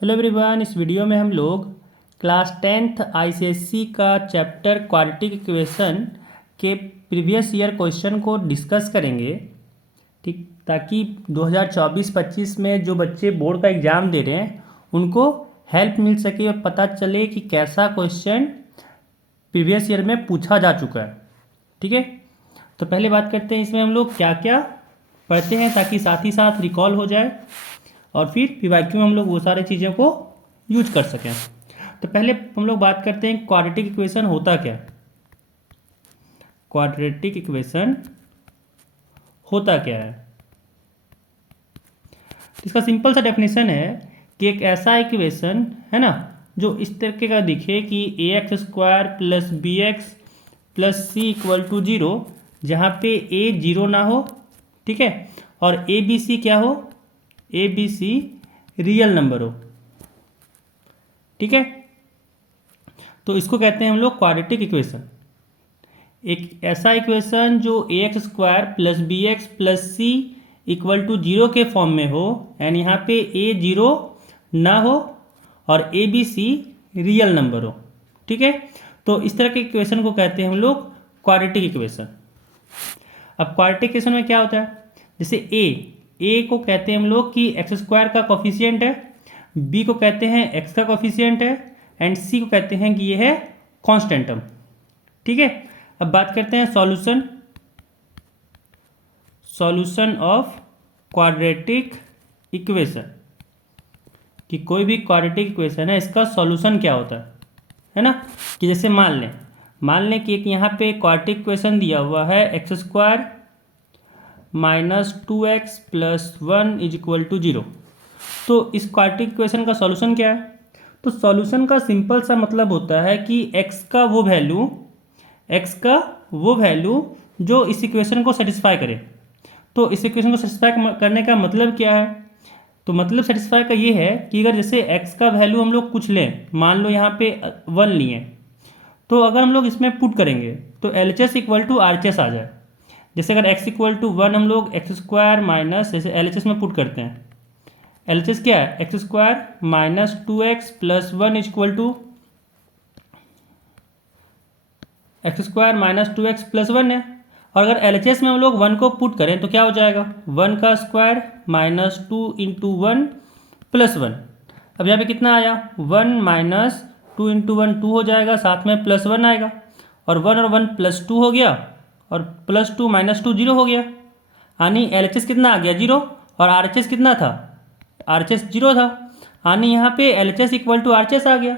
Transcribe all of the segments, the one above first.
Hello everyone, इस video में हम लोग क्लास 10th आईसीएसई का चैप्टर क्वाड्रेटिक इक्वेशन के प्रीवियस ईयर क्वेश्चन को डिस्कस करेंगे। ठीक, ताकि 2024-25 में जो बच्चे बोर्ड का एग्ज़ाम दे रहे हैं उनको हेल्प मिल सके और पता चले कि कैसा क्वेश्चन प्रीवियस ईयर में पूछा जा चुका है। ठीक है, तो पहले बात करते हैं इसमें हम लोग क्या क्या पढ़ते हैं, ताकि साथ ही साथ रिकॉल हो जाए और फिर पीवाईक्यू में हम लोग वो सारी चीज़ों को यूज कर सकें। तो पहले हम लोग बात करते हैं क्वाड्रेटिक इक्वेशन होता क्या है। क्वाड्रेटिक इक्वेशन होता क्या है, इसका सिंपल सा डेफिनेशन है कि एक ऐसा इक्वेशन है ना जो इस तरीके का दिखे कि ax² plus bx plus c equal to 0, जहाँ पे a 0 ना हो, ठीक है, और ए बी सी क्या हो, A B C real number हो। ठीक है, तो इसको कहते हैं हम लोग क्वाड्रेटिक इक्वेशन। एक ऐसा इक्वेशन जो ax² plus bx plus c equal to 0 के फॉर्म में हो, एंड यहाँ पे a 0 ना हो और A B C real number हो। ठीक है, तो इस तरह के इक्वेशन को कहते हैं हम लोग क्वाड्रेटिक इक्वेशन। अब क्वाड्रेटिक इक्वेशन में क्या होता है, जैसे ए को कहते हैं हम लोग कि x² का कोफिशिएंट है, b को कहते हैं x का कोफिशिएंट है, एंड c को कहते हैं कि ये है कांस्टेंट टर्म। ठीक है, अब बात करते हैं सॉल्यूशन ऑफ क्वाड्रेटिक इक्वेशन, कि कोई भी क्वाड्रेटिक इक्वेशन है इसका सॉल्यूशन क्या होता है ना। कि जैसे मान लें कि एक यहाँ पे क्वाड्रेटिक इक्वेशन दिया हुआ है x² minus 2x plus 1 is equal to 0। तो इस क्वाड्रेटिक इक्वेशन का सॉल्यूशन क्या है, तो सॉल्यूशन का सिंपल सा मतलब होता है कि x का वो वैल्यू जो इस इक्वेशन को सेटिस्फाई करे। तो इस इक्वेशन को सेटिस्फाई करने का मतलब क्या है, तो मतलब सेटिस्फाई का ये है कि अगर जैसे x का वैल्यू हम लोग कुछ लें, मान लो यहाँ पे 1 लिए, तो अगर हम लोग इसमें पुट करेंगे तो LHS इक्वल टू RHS आ जाए। जैसे अगर x इक्वल टू 1 हम लोग x² माइनस, जैसे LHS में पुट करते हैं, LHS क्या है, x² minus 2x plus 1 is equal to x² minus 2x plus 1 है। और अगर LHS में हम लोग 1 को पुट करें तो क्या हो जाएगा, 1 का स्क्वायर माइनस 2 इंटू 1 प्लस 1। अब यहाँ पे कितना आया, 1 माइनस 2 इंटू 1 2 हो जाएगा, साथ में प्लस 1 आएगा, और 1 और 1 प्लस 2 हो गया, और प्लस 2 माइनस 2 0 हो गया। यानी LHS कितना आ गया, 0, और RHS कितना था, RHS 0 था। यानी यहाँ पे LHS इक्वल टू RHS आ गया।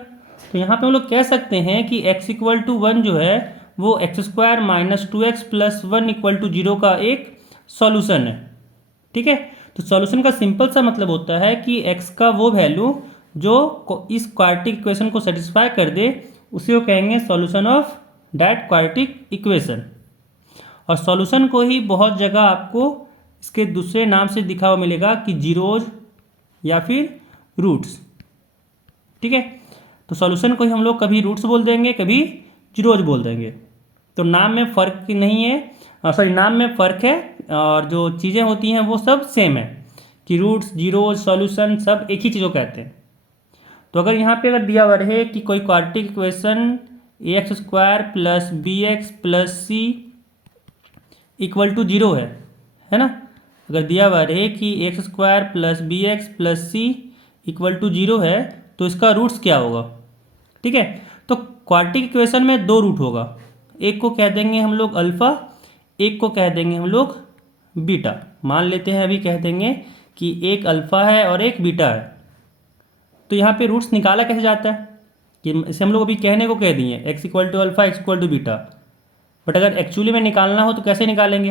तो यहाँ पे हम लोग कह सकते हैं कि x इक्वल टू 1 जो है वो x² minus 2x plus 1 equal to 0 का एक सॉल्यूशन है। ठीक है, तो सॉल्यूशन का सिंपल सा मतलब होता है कि x का वो वैल्यू जो इस क्वाड्रेटिक इक्वेशन को सेटिस्फाई कर दे, उसी को कहेंगे solution of that quadratic equation. और सॉल्यूशन को ही बहुत जगह आपको इसके दूसरे नाम से दिखा हुआ मिलेगा कि जीरोज या फिर रूट्स। ठीक है, तो सॉल्यूशन को ही हम लोग कभी रूट्स बोल देंगे, कभी जीरोज बोल देंगे। तो नाम में फ़र्क नहीं है, नाम में फ़र्क है, और जो चीज़ें होती हैं वो सब सेम है, कि रूट्स, जीरोज, सॉल्यूशन सब एक ही चीज़ को कहते हैं। तो अगर यहाँ पे अगर दिया हुआ रहे कि कोई quadratic equation ax² plus bx plus c equal to 0 है ना, अगर दिया हुआ रहे कि ax² plus bx plus c equal to 0 है, तो इसका रूट्स क्या होगा। ठीक है, तो क्वाड्रेटिक इक्वेशन में 2 रूट होगा, एक को कह देंगे हम लोग अल्फ़ा, एक को कह देंगे हम लोग बीटा। मान लेते हैं अभी कह देंगे कि एक अल्फ़ा है और एक बीटा है। तो यहाँ पे रूट्स निकाला कैसे जाता है, कि इसे हम लोग अभी कहने को कह दिए x equal to alpha, x equal to beta, but अगर एक्चुअली में निकालना हो तो कैसे निकालेंगे।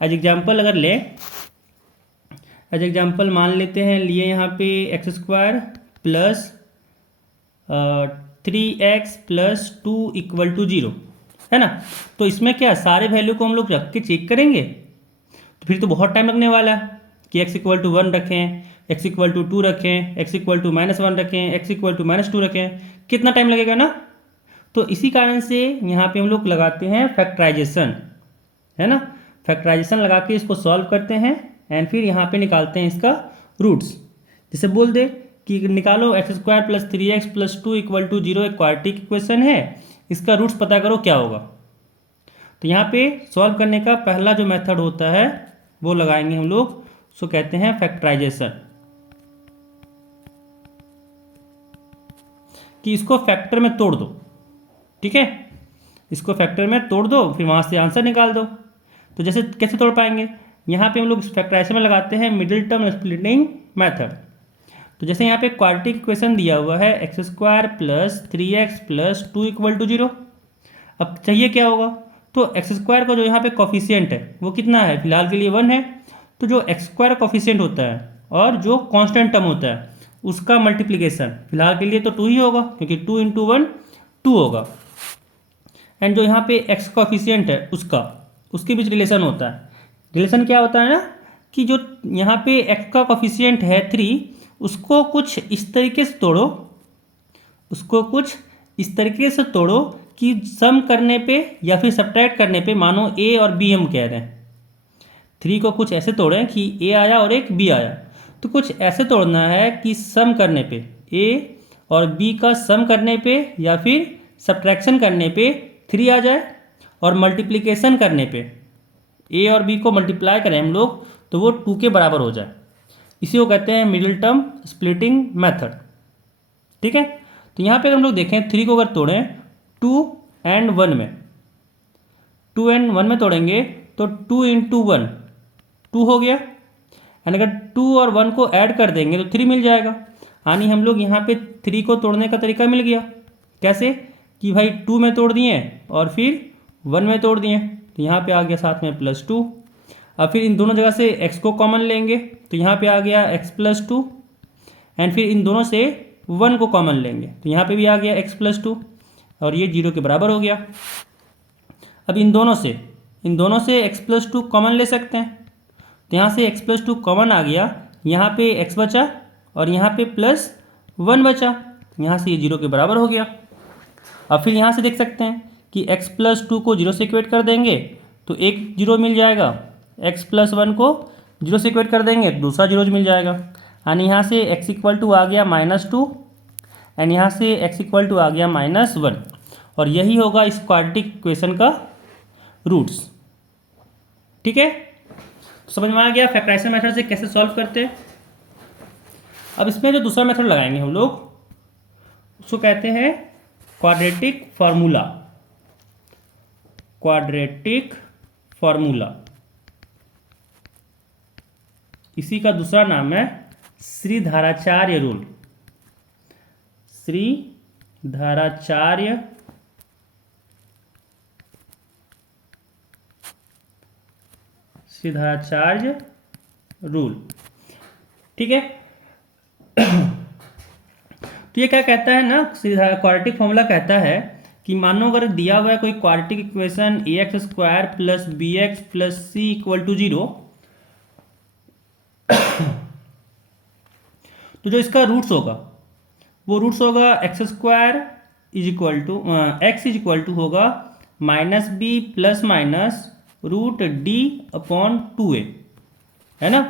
एज एग्जाम्पल अगर लें, एज एग्जाम्पल मान लेते हैं, लिए यहाँ पे x² plus 3x plus 2 equal to 0 है ना। तो इसमें क्या सारे वैल्यू को हम लोग रख के चेक करेंगे, तो फिर तो बहुत टाइम लगने वाला है कि x इक्वल टू 1 रखें, x इक्वल टू 2 रखें, x इक्वल टू -1 रखें, x इक्वल टू -2 रखें, कितना टाइम लगेगा ना। तो इसी कारण से यहाँ पे हम लोग लगाते हैं फैक्टराइजेशन, है ना, फैक्टराइजेशन लगा के इसको सॉल्व करते हैं, एंड फिर यहाँ पे निकालते हैं इसका रूट्स। जैसे बोल दे कि निकालो x square plus 3x plus 2 equal to 0 एक क्वाड्रेटिक इक्वेशन है, इसका रूट्स पता करो क्या होगा। तो यहाँ पे सॉल्व करने का पहला जो मेथड होता है वो लगाएंगे हम लोग, उसको कहते हैं फैक्टराइजेशन, कि इसको फैक्टर में तोड़ दो। ठीक है, इसको फैक्टर में तोड़ दो, फिर वहाँ से आंसर निकाल दो। तो जैसे कैसे तोड़ पाएंगे, यहाँ पे हम लोग फैक्टराइजेशन में लगाते हैं मिडिल टर्म स्प्लिटिंग मेथड। तो जैसे यहाँ पे क्वाड्रेटिक इक्वेशन दिया हुआ है x square plus 3x plus 2 equal to 0। अब चाहिए क्या होगा, तो एक्स स्क्वायर का जो यहाँ पे कॉफिशिएंट है वो कितना है, फिलहाल के लिए 1 है। तो जो एक्स स्क्वायर कॉफिशिएंट होता है और जो कांस्टेंट टर्म होता है उसका मल्टीप्लिकेशन फिलहाल के लिए तो 2 ही होगा, क्योंकि 2 इंटू 1 2 होगा। एंड जो यहाँ पे एक्स कॉफिशिएंट है उसके बीच रिलेशन होता है। रिलेशन क्या होता है ना, कि जो यहाँ पे एक्स का कॉफिशिएंट है 3, उसको कुछ इस तरीके से तोड़ो, उसको कुछ इस तरीके से तोड़ो कि सम करने पे या फिर सब्ट्रैक्ट करने पे मानो ए और बी हम कह रहे हैं, 3 को कुछ ऐसे तोड़ें कि ए आया और एक बी आया। तो कुछ ऐसे तोड़ना है कि सम करने पे ए और बी का सम करने पे या फिर सब्ट्रैक्शन करने पे 3 आ जाए, और मल्टीप्लिकेशन करने पे ए और बी को मल्टीप्लाई करें हम लोग तो वो 2 के बराबर हो जाए। इसी को कहते हैं मिडिल टर्म स्प्लिटिंग मेथड। ठीक है, तो यहाँ पे हम लोग देखें 3 को अगर तोड़ें 2 एंड 1 में, 2 एंड 1 में तोड़ेंगे तो 2 इंटू 1 2 हो गया, यानी अगर 2 और 1 को ऐड कर देंगे तो 3 मिल जाएगा। यानी हम लोग यहाँ पे 3 को तोड़ने का तरीका मिल गया। कैसे, कि भाई 2 में तोड़ दिए और फिर 1 में तोड़ दिए, तो यहाँ पे आ गया साथ में +2। अब फिर इन दोनों जगह से x को कॉमन लेंगे तो यहाँ पे आ गया x प्लस 2, एंड फिर इन दोनों से 1 को कॉमन लेंगे तो यहाँ पे भी आ गया x प्लस 2, और ये 0 के बराबर हो गया। अब इन दोनों से x प्लस 2 कॉमन ले सकते हैं, तो यहाँ से x प्लस 2 कॉमन आ गया, यहाँ पे x बचा और यहाँ पे +1 बचा, यहाँ से ये 0 के बराबर हो गया। अब फिर यहाँ से देख सकते हैं कि x प्लस 2 को 0 से इक्वेट कर देंगे तो एक 0 मिल जाएगा, x प्लस 1 को 0 से इक्वेट कर देंगे तो दूसरा 0 मिल जाएगा। यानी यहाँ से x इक्वल टू आ गया -2 एंड यहाँ से x इक्वल टू आ गया -1, और यही होगा इस क्वाड्रेटिक इक्वेशन का रूट्स। ठीक है, तो समझ में आ गया फैक्टराइजेशन मेथड से कैसे सॉल्व करते हैं। अब इसमें जो दूसरा मेथड लगाएंगे हम लोग उसको कहते हैं क्वाड्रेटिक फार्मूला। क्वाड्रेटिक फार्मूला, इसी का दूसरा नाम है श्रीधराचार्य रूल। श्रीधराचार्य रूल। ठीक है, तो ये क्या कहता है ना, क्वाड्रेटिक फॉर्मूला कहता है कि मानो अगर दिया हुआ है कोई quadratic equation ax square plus bx plus c equal to 0, तो जो इसका रूट्स होगा वो रूट्स होगा x square is equal to x is equal to होगा -b प्लस माइनस √d/2a, है ना।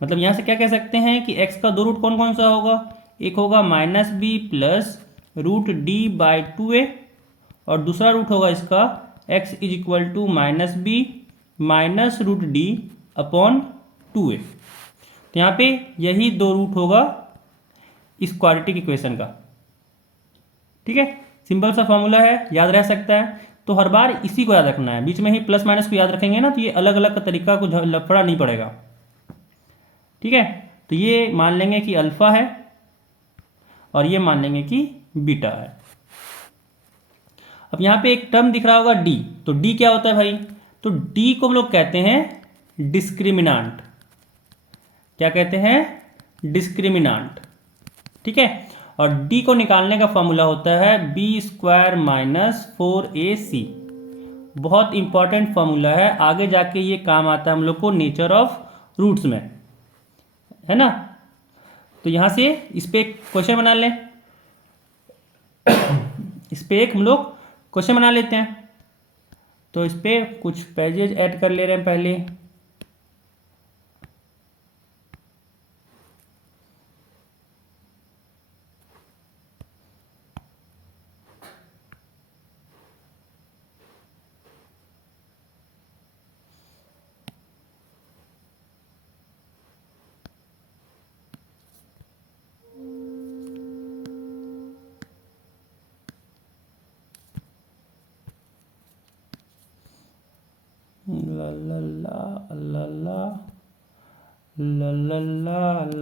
मतलब यहाँ से क्या कह सकते हैं कि x का 2 रूट कौन कौन सा होगा, एक होगा -b प्लस √d/2a और दूसरा रूट होगा इसका x is equal to -b minus √d/2a। तो यहाँ पे यही 2 रूट होगा इस क्वाड्रेटिक इक्वेशन का। ठीक है, सिंपल सा फॉर्मूला है, याद रह सकता है। तो हर बार इसी को याद रखना है, बीच में ही प्लस माइनस को याद रखेंगे ना तो ये अलग अलग का तरीका को लफड़ा नहीं पड़ेगा। ठीक है, तो ये मान लेंगे कि अल्फा है और ये मान लेंगे कि बीटा है। अब यहाँ पे एक टर्म दिख रहा होगा डी, तो डी क्या होता है भाई, तो डी को हम लोग कहते हैं डिस्क्रिमिनांट। क्या कहते हैं, डिस्क्रिमिनांट। ठीक है, और डी को निकालने का फॉर्मूला होता है b² - 4ac। बहुत इंपॉर्टेंट फॉर्मूला है, आगे जाके ये काम आता है हम लोग को नेचर ऑफ रूट्स में, है ना। तो यहाँ से इस पे एक क्वेश्चन बना लें, इस पे एक हम लोग क्वेश्चन बना लेते हैं। तो इस पे कुछ पेजेज ऐड कर ले रहे हैं पहले।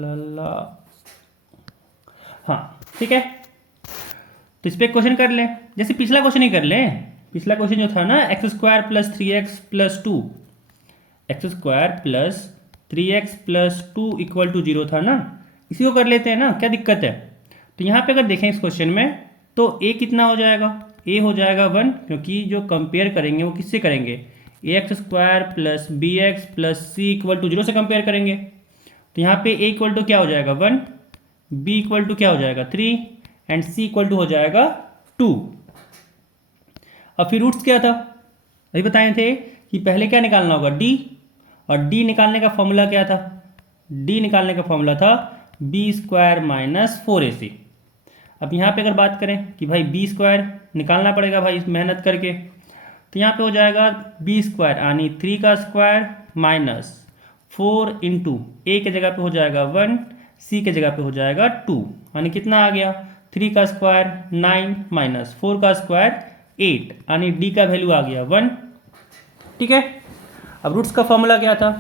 ला। हाँ ठीक है, तो इस पर क्वेश्चन कर लें, जैसे पिछला क्वेश्चन ही कर लें। पिछला क्वेश्चन जो था ना, x square plus 3x plus 2, x square plus 3x plus 2 equal to 0 था ना, इसी को कर लेते हैं ना, क्या दिक्कत है। तो यहाँ पे अगर देखें इस क्वेश्चन में, तो a कितना हो जाएगा, a हो जाएगा 1, क्योंकि जो कंपेयर करेंगे वो किससे करेंगे, a x square plus b x plus c equal to 0 से कंपेयर करेंगे। तो यहाँ पे a इक्वल टू क्या हो जाएगा 1, b इक्वल टू क्या हो जाएगा 3 एंड c इक्वल टू हो जाएगा 2। अब फिर रूट्स क्या था, अभी बताए थे कि पहले क्या निकालना होगा d, और d निकालने का फॉर्मूला क्या था, d निकालने का फॉर्मूला था बी स्क्वायर माइनस 4ac। अब यहाँ पे अगर बात करें कि भाई बी स्क्वायर निकालना पड़ेगा भाई मेहनत करके, तो यहाँ पे हो जाएगा बी स्क्वायर यानी 3 का स्क्वायर माइनस 4 इंटू ए के जगह पे हो जाएगा 1, सी के जगह पे हो जाएगा 2, यानी कितना आ गया 3 का स्क्वायर 9 माइनस 4 का स्क्वायर 8, यानी डी का वैल्यू आ गया 1। ठीक है, अब रूट्स का फॉर्मूला क्या था,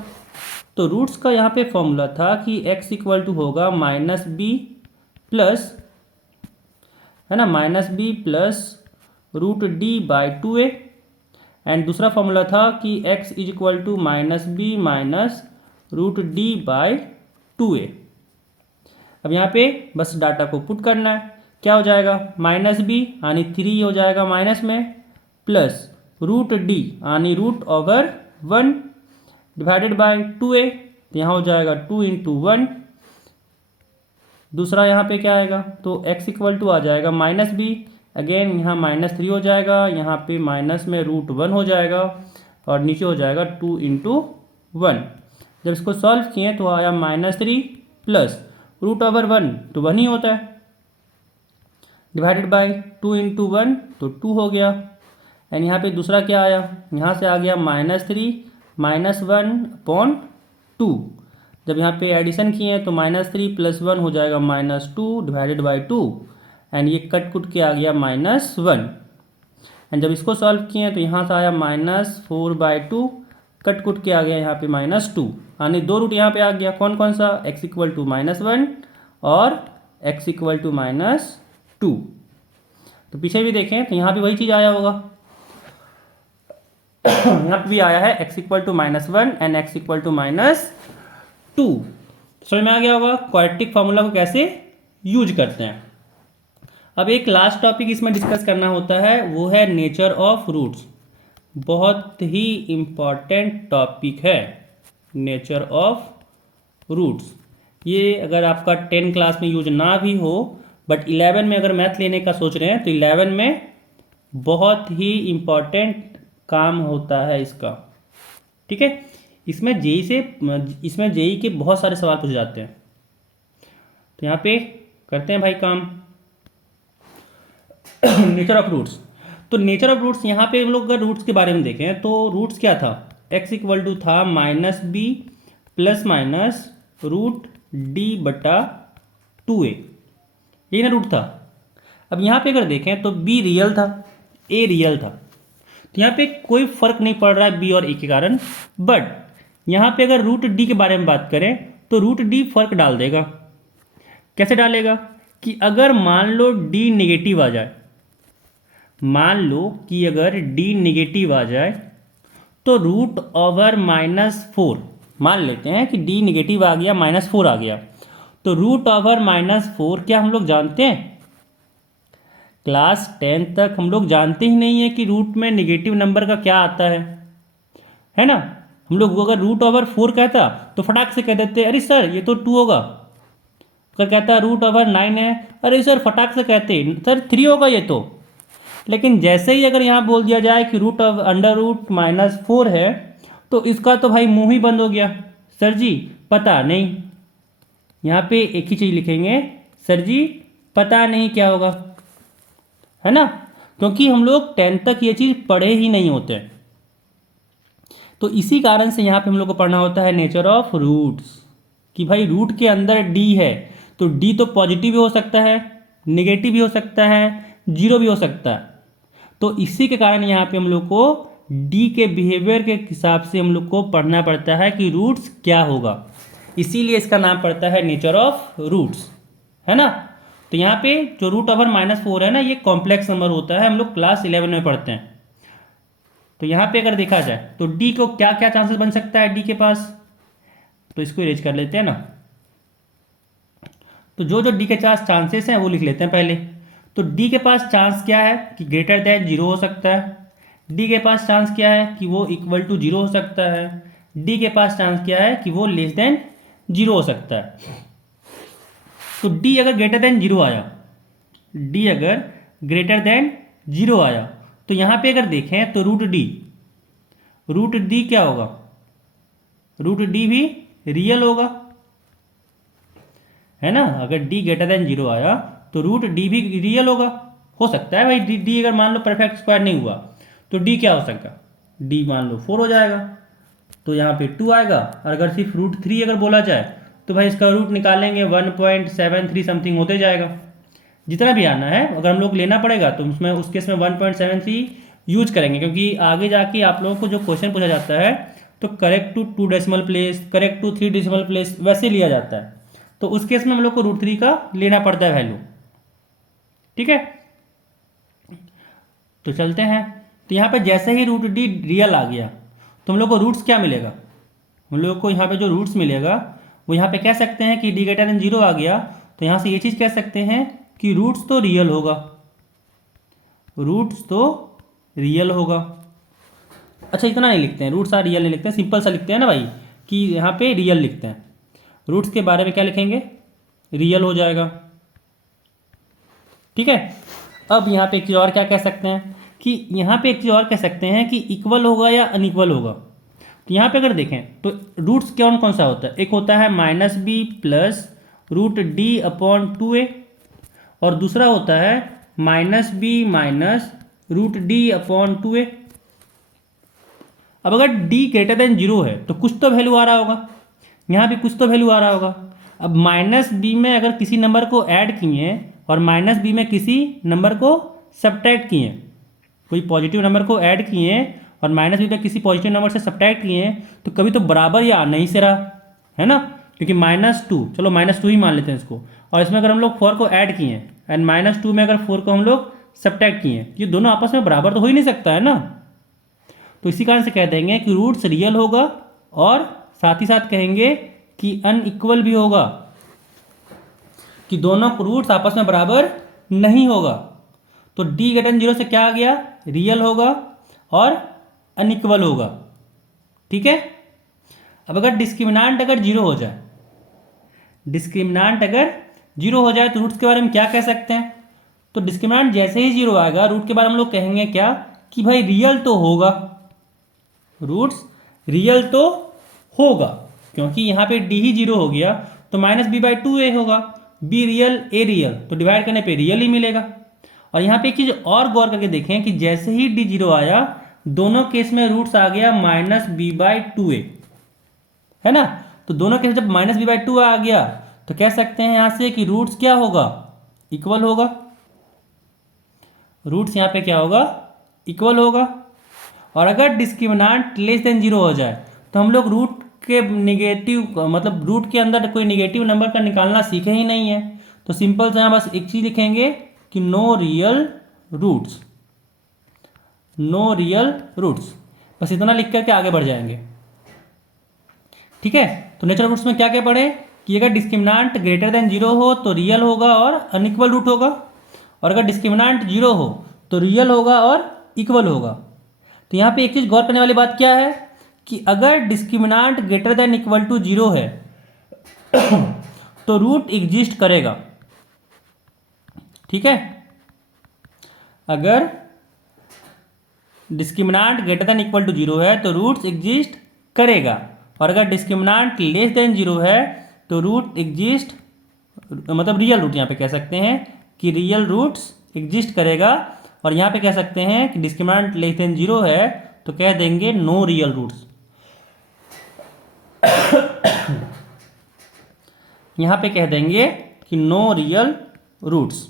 तो रूट्स का यहाँ पे फॉर्मूला था कि x इक्वल टू होगा माइनस बी प्लस, है ना, minus b plus root d by 2a, and दूसरा फॉर्मूला था कि x is equal to minus b minus root d by 2a। अब यहाँ पे बस डाटा को पुट करना है, क्या हो जाएगा माइनस बी यानी 3 हो जाएगा माइनस में, प्लस रूट डी यानी root over 1 divided by 2a, तो यहाँ हो जाएगा 2 इंटू 1। दूसरा यहाँ पे क्या आएगा, तो x इक्वल टू आ जाएगा माइनस बी, अगेन यहाँ माइनस 3 हो जाएगा, यहाँ पे माइनस में रूट 1 हो जाएगा, और नीचे हो जाएगा 2 इंटू 1। जब इसको सॉल्व किए तो आया -3 प्लस रूट ओवर 1 तो 1 ही होता है, डिवाइडेड बाई 2 इंटू 1 तो 2 हो गया। एंड यहाँ पे दूसरा क्या आया, यहाँ से आ गया -3 माइनस 1 अपॉन 2। जब यहाँ पे एडिशन किए तो -3 प्लस 1 हो जाएगा -2 डिवाइडेड बाई 2, एंड ये कट कुट के आ गया -1। एंड जब इसको सॉल्व किए तो यहाँ से आया -4/2, कट कुट के आ गया यहाँ पे -2, यानी 2 रूट यहाँ पे आ गया, कौन कौन सा, x इक्वल टू -1 और x इक्वल टू -2। तो पीछे भी देखें तो यहाँ भी वही चीज़ आया होगा, यहाँ पे भी आया है x equal to -1 and x equal to -2। समझ में आ गया होगा क्वाड्रेटिक फार्मूला को कैसे यूज करते हैं। अब एक लास्ट टॉपिक इसमें डिस्कस करना होता है, वो है नेचर ऑफ रूट्स। बहुत ही इम्पॉर्टेंट टॉपिक है नेचर ऑफ रूट्स। ये अगर आपका 10 क्लास में यूज ना भी हो, बट 11 में अगर मैथ लेने का सोच रहे हैं तो 11 में बहुत ही इम्पॉर्टेंट काम होता है इसका। ठीक है, इसमें जेई के बहुत सारे सवाल पूछे जाते हैं। तो यहाँ पे करते हैं भाई काम नेचर ऑफ रूट्स। तो नेचर ऑफ रूट्स यहाँ पे हम लोग अगर रूट्स के बारे में देखें तो रूट्स क्या था, x इक्वल टू था -b plus minus root d बटा 2a, यही ना रूट था। अब यहाँ पे अगर देखें तो b रियल था, a रियल था, तो यहाँ पे कोई फर्क नहीं पड़ रहा है b और a के कारण। बट यहाँ पे अगर रूट d के बारे में बात करें तो रूट d फर्क डाल देगा। कैसे डालेगा कि अगर मान लो d नेगेटिव आ जाए, मान लो कि अगर d नेगेटिव आ जाए तो रूट ओवर -4, मान लेते हैं कि d नेगेटिव आ गया, -4 आ गया, तो रूट ओवर -4 क्या हम लोग जानते हैं, क्लास 10 तक हम लोग जानते ही नहीं है कि रूट में नेगेटिव नंबर का क्या आता है ना। हम लोग अगर रूट ओवर 4 कहता तो फटाक से कह देते अरे सर ये तो 2 होगा। अगर कहता रूट ओवर 9 है, अरे सर फटाक से कहते सर 3 होगा ये तो। लेकिन जैसे ही अगर यहाँ बोल दिया जाए कि रूट ऑफ अंडर रूट -4 है, तो इसका तो भाई मुंह ही बंद हो गया, सर जी पता नहीं। यहाँ पे एक ही चीज़ लिखेंगे, सर जी पता नहीं क्या होगा, है ना, क्योंकि हम लोग 10 तक ये चीज़ पढ़े ही नहीं होते। तो इसी कारण से यहाँ पे हम लोग को पढ़ना होता है नेचर ऑफ रूट्स, कि भाई रूट के अंदर d है तो d तो पॉजिटिव भी हो सकता है, नेगेटिव भी हो सकता है, 0 भी हो सकता है। तो इसी के कारण यहाँ पे हम लोग को d के बिहेवियर के हिसाब से हम लोग को पढ़ना पड़ता है कि रूट्स क्या होगा। इसीलिए इसका नाम पड़ता है नेचर ऑफ रूट्स, है ना। तो यहाँ पे जो रूट ओवर -4 है ना, ये कॉम्प्लेक्स नंबर होता है, हम लोग क्लास 11 में पढ़ते हैं। तो यहाँ पे अगर देखा जाए तो डी को क्या क्या चांसेस बन सकता है डी के पास, तो इसको इरेज कर लेते हैं ना। तो जो जो डी के चांसेस हैं वो लिख लेते हैं पहले। तो डी के पास चांस क्या है कि ग्रेटर दैन 0 हो सकता है, डी के पास चांस क्या है कि वो इक्वल टू 0 हो सकता है, डी के पास चांस क्या है कि वो लेस देन 0 हो सकता है। तो डी अगर ग्रेटर देन 0 आया, डी अगर ग्रेटर देन 0 आया, तो यहाँ पे अगर देखें तो रूट डी क्या होगा, रूट डी भी रियल होगा, है ना। अगर डी ग्रेटर देन 0 आया तो रूट डी भी रियल होगा। हो सकता है भाई डी अगर मान लो परफेक्ट स्क्वायर नहीं हुआ तो डी क्या हो सकता, डी मान लो 4 हो जाएगा, तो यहाँ पे 2 आएगा। और अगर सिर्फ रूट 3 अगर बोला जाए तो भाई इसका रूट निकालेंगे 1.73 समथिंग होते जाएगा, जितना भी आना है। अगर हम लोग लेना पड़ेगा तो उसमें उस केस में 1.73 यूज करेंगे, क्योंकि आगे जाके आप लोगों को जो क्वेश्चन पूछा जाता है तो correct to 2 decimal place, correct to 3 decimal place वैसे लिया जाता है। तो उस केस में हम लोग को रूट 3 का लेना पड़ता है वैल्यू, ठीक है। तो चलते हैं। तो यहाँ पे जैसे ही रूट डी रियल आ गया तो हम लोग को रूट्स क्या मिलेगा, हम लोग को यहाँ पे जो रूट्स मिलेगा वो यहाँ पे कह सकते हैं कि डी ग्रेटर देन 0 आ गया, तो यहाँ से ये चीज़ कह सकते हैं कि रूट्स तो रियल होगा, रूट्स तो रियल होगा। अच्छा इतना नहीं लिखते हैं, रूट्स आर रियल नहीं लिखते हैं, सिंपल सा लिखते हैं ना भाई कि यहाँ पे रियल लिखते हैं। रूट्स के बारे में क्या लिखेंगे, रियल हो जाएगा, ठीक है। अब यहाँ पे एक चीज़ और क्या कह सकते हैं कि यहाँ पे एक चीज़ और कह सकते हैं कि इक्वल होगा या अनइक्वल होगा। तो यहाँ पे अगर देखें तो रूट्स कौन कौन सा होता है, एक होता है -b plus root d upon 2a, और दूसरा होता है -b minus root d upon 2a। अब अगर d ग्रेटर देन 0 है तो कुछ तो वैल्यू आ रहा होगा, यहाँ भी कुछ तो वैल्यू आ रहा होगा। अब -b में अगर किसी नंबर को ऐड किए और -b में किसी नंबर को सब्ट्रैक्ट किए, कोई पॉजिटिव नंबर को ऐड किए और -b में किसी पॉजिटिव नंबर से सब्ट्रैक्ट किए, तो कभी तो बराबर या नहीं से रहा, है ना। क्योंकि -2, चलो -2 ही मान लेते हैं इसको, और इसमें अगर हम लोग 4 को ऐड किए एंड -2 में अगर 4 को हम लोग सब्ट्रैक्ट किए, ये दोनों आपस में बराबर तो हो ही नहीं सकता है ना। तो इसी कारण से कह देंगे कि रूट्स रियल होगा और साथ ही साथ कहेंगे कि अनइक्वल भी होगा, कि दोनों रूट्स आपस में बराबर नहीं होगा। तो डी ग्रेटर देन 0 से क्या आ गया, रियल होगा और अनइक्वल होगा, ठीक है। अब अगर डिस्क्रिमिनांट अगर 0 हो जाए, डिस्क्रिमिनांट अगर 0 हो जाए तो रूट्स के बारे में क्या कह सकते हैं। तो डिस्क्रिमिनांट जैसे ही 0 आएगा रूट के बारे में हम लोग कहेंगे क्या कि भाई रियल तो होगा, रूट्स रियल तो होगा, क्योंकि यहाँ पे डी ही 0 हो गया तो -b/2a होगा, b रियल a रियल, तो डिवाइड करने पे रियल ही मिलेगा। और यहाँ पे एक चीज़ और गौर करके देखें कि जैसे ही डी 0 आया दोनों केस में रूट्स आ गया -b/2a, है ना। तो दोनों केस जब -b/2 आ गया तो कह सकते हैं यहाँ से कि रूट्स क्या होगा, इक्वल होगा, रूट्स यहाँ पे क्या होगा, इक्वल होगा। और अगर डिस्क्रिमिनांट लेस देन 0 हो जाए तो हम लोग रूट के निगेटिव, मतलब रूट के अंदर कोई निगेटिव नंबर का निकालना सीखे ही नहीं है, तो सिंपल से यहाँ बस एक चीज़ लिखेंगे कि no real roots, no real roots, बस इतना लिख करके आगे बढ़ जाएंगे, ठीक है। तो नेचुरल रूट्स में क्या क्या पढ़े कि अगर डिस्क्रिमिनांट ग्रेटर देन 0 हो तो रियल होगा और अनइक्वल रूट होगा, और अगर डिस्क्रिमिनांट 0 हो तो रियल होगा और इक्वल होगा। तो यहाँ पे एक चीज़ गौर करने वाली बात क्या है कि अगर डिस्क्रिमिनांट ग्रेटर देन इक्वल टू 0 है तो रूट एग्जिस्ट करेगा, ठीक है। अगर डिस्क्रिमिनांट ग्रेटर देन इक्वल टू 0 है तो रूट्स एग्जिस्ट करेगा, और अगर डिस्क्रिमिनांट लेस देन 0 है तो रूट एग्जिस्ट, मतलब रियल रूट यहाँ पे कह सकते हैं कि रियल रूट्स एग्जिस्ट करेगा। और यहाँ पे कह सकते हैं कि डिस्क्रिमिनांट लेस देन 0 है तो कह देंगे नो रियल रूट्स। यहाँ पे कह देंगे कि नो रियल रूट्स,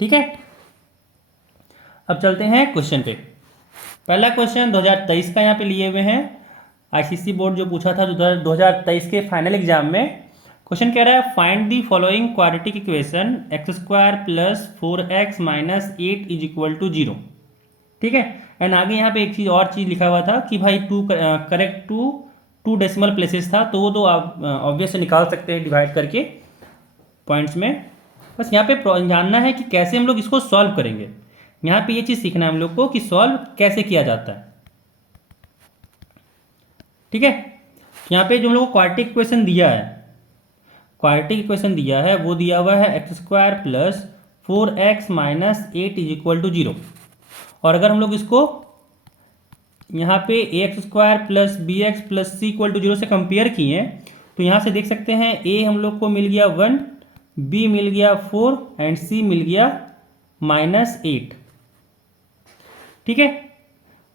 ठीक है। अब चलते हैं क्वेश्चन पे। पहला क्वेश्चन 2023 का यहाँ पे लिए हुए हैं, आईसीएसई बोर्ड जो पूछा था 2023 के फाइनल एग्जाम में। क्वेश्चन कह रहा है find the following quadratic equation x² + 4x - 8 is equal to 0। ठीक है। एंड आगे यहाँ पे एक चीज़ और चीज़ लिखा हुआ था कि भाई करेक्ट टू डेसिमल प्लेसेस था, तो वो तो आप ऑब्वियस से निकाल सकते हैं डिवाइड करके पॉइंट्स में। बस यहाँ पे जानना है कि कैसे हम लोग इसको सॉल्व करेंगे। यहाँ पे ये चीज़ सीखना है हम लोग को कि सॉल्व कैसे किया जाता है। ठीक है। यहाँ पे जो हम लोग को क्वाड्रेटिक इक्वेशन दिया है, क्वाड्रेटिक इक्वेशन दिया है वो दिया हुआ है x² + 4x - 8 is equal to 0। और अगर हम लोग इसको यहाँ पे ax² + bx + c equal to 0 से कंपेयर किए तो यहाँ से देख सकते हैं a हम लोग को मिल गया 1, b मिल गया 4 एंड c मिल गया -8। ठीक है।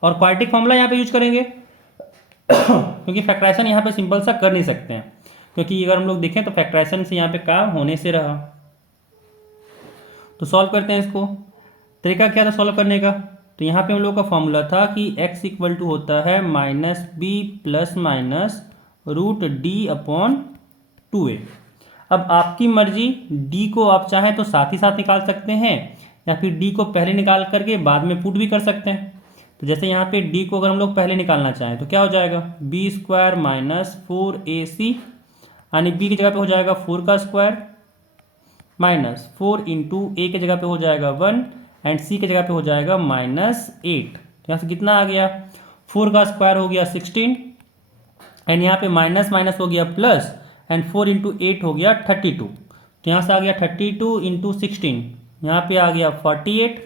और क्वाड्रेटिक फॉर्मूला यहाँ पे यूज करेंगे क्योंकि फैक्टराइजेशन यहाँ पे सिंपल सा कर नहीं सकते हैं, क्योंकि अगर हम लोग देखें तो फैक्टराइजेशन से यहाँ पे काम होने से रहा। तो सॉल्व करते हैं इसको। तरीका क्या था सॉल्व करने का, तो यहाँ पे हम लोग का फॉर्मूला था कि x इक्वल टू होता है -b ± √d/2a। अब आपकी मर्जी, d को आप चाहें तो साथ ही साथ निकाल सकते हैं या फिर d को पहले निकाल करके बाद में पुट भी कर सकते हैं। तो जैसे यहाँ पे d को अगर हम लोग पहले निकालना चाहें तो क्या हो जाएगा, b² - 4ac, यानी b की जगह पे हो जाएगा 4 का स्क्वायर -4 इंटू a की जगह पे हो जाएगा 1 एंड c की जगह पे हो जाएगा -8। तो यहाँ से कितना आ गया, 4 का स्क्वायर हो गया 16 एंड यहाँ पे माइनस माइनस हो गया प्लस एंड 4 इंटू 8 हो गया 32। तो यहाँ से आ गया 32 इंटू 16, यहाँ पे आ गया 48,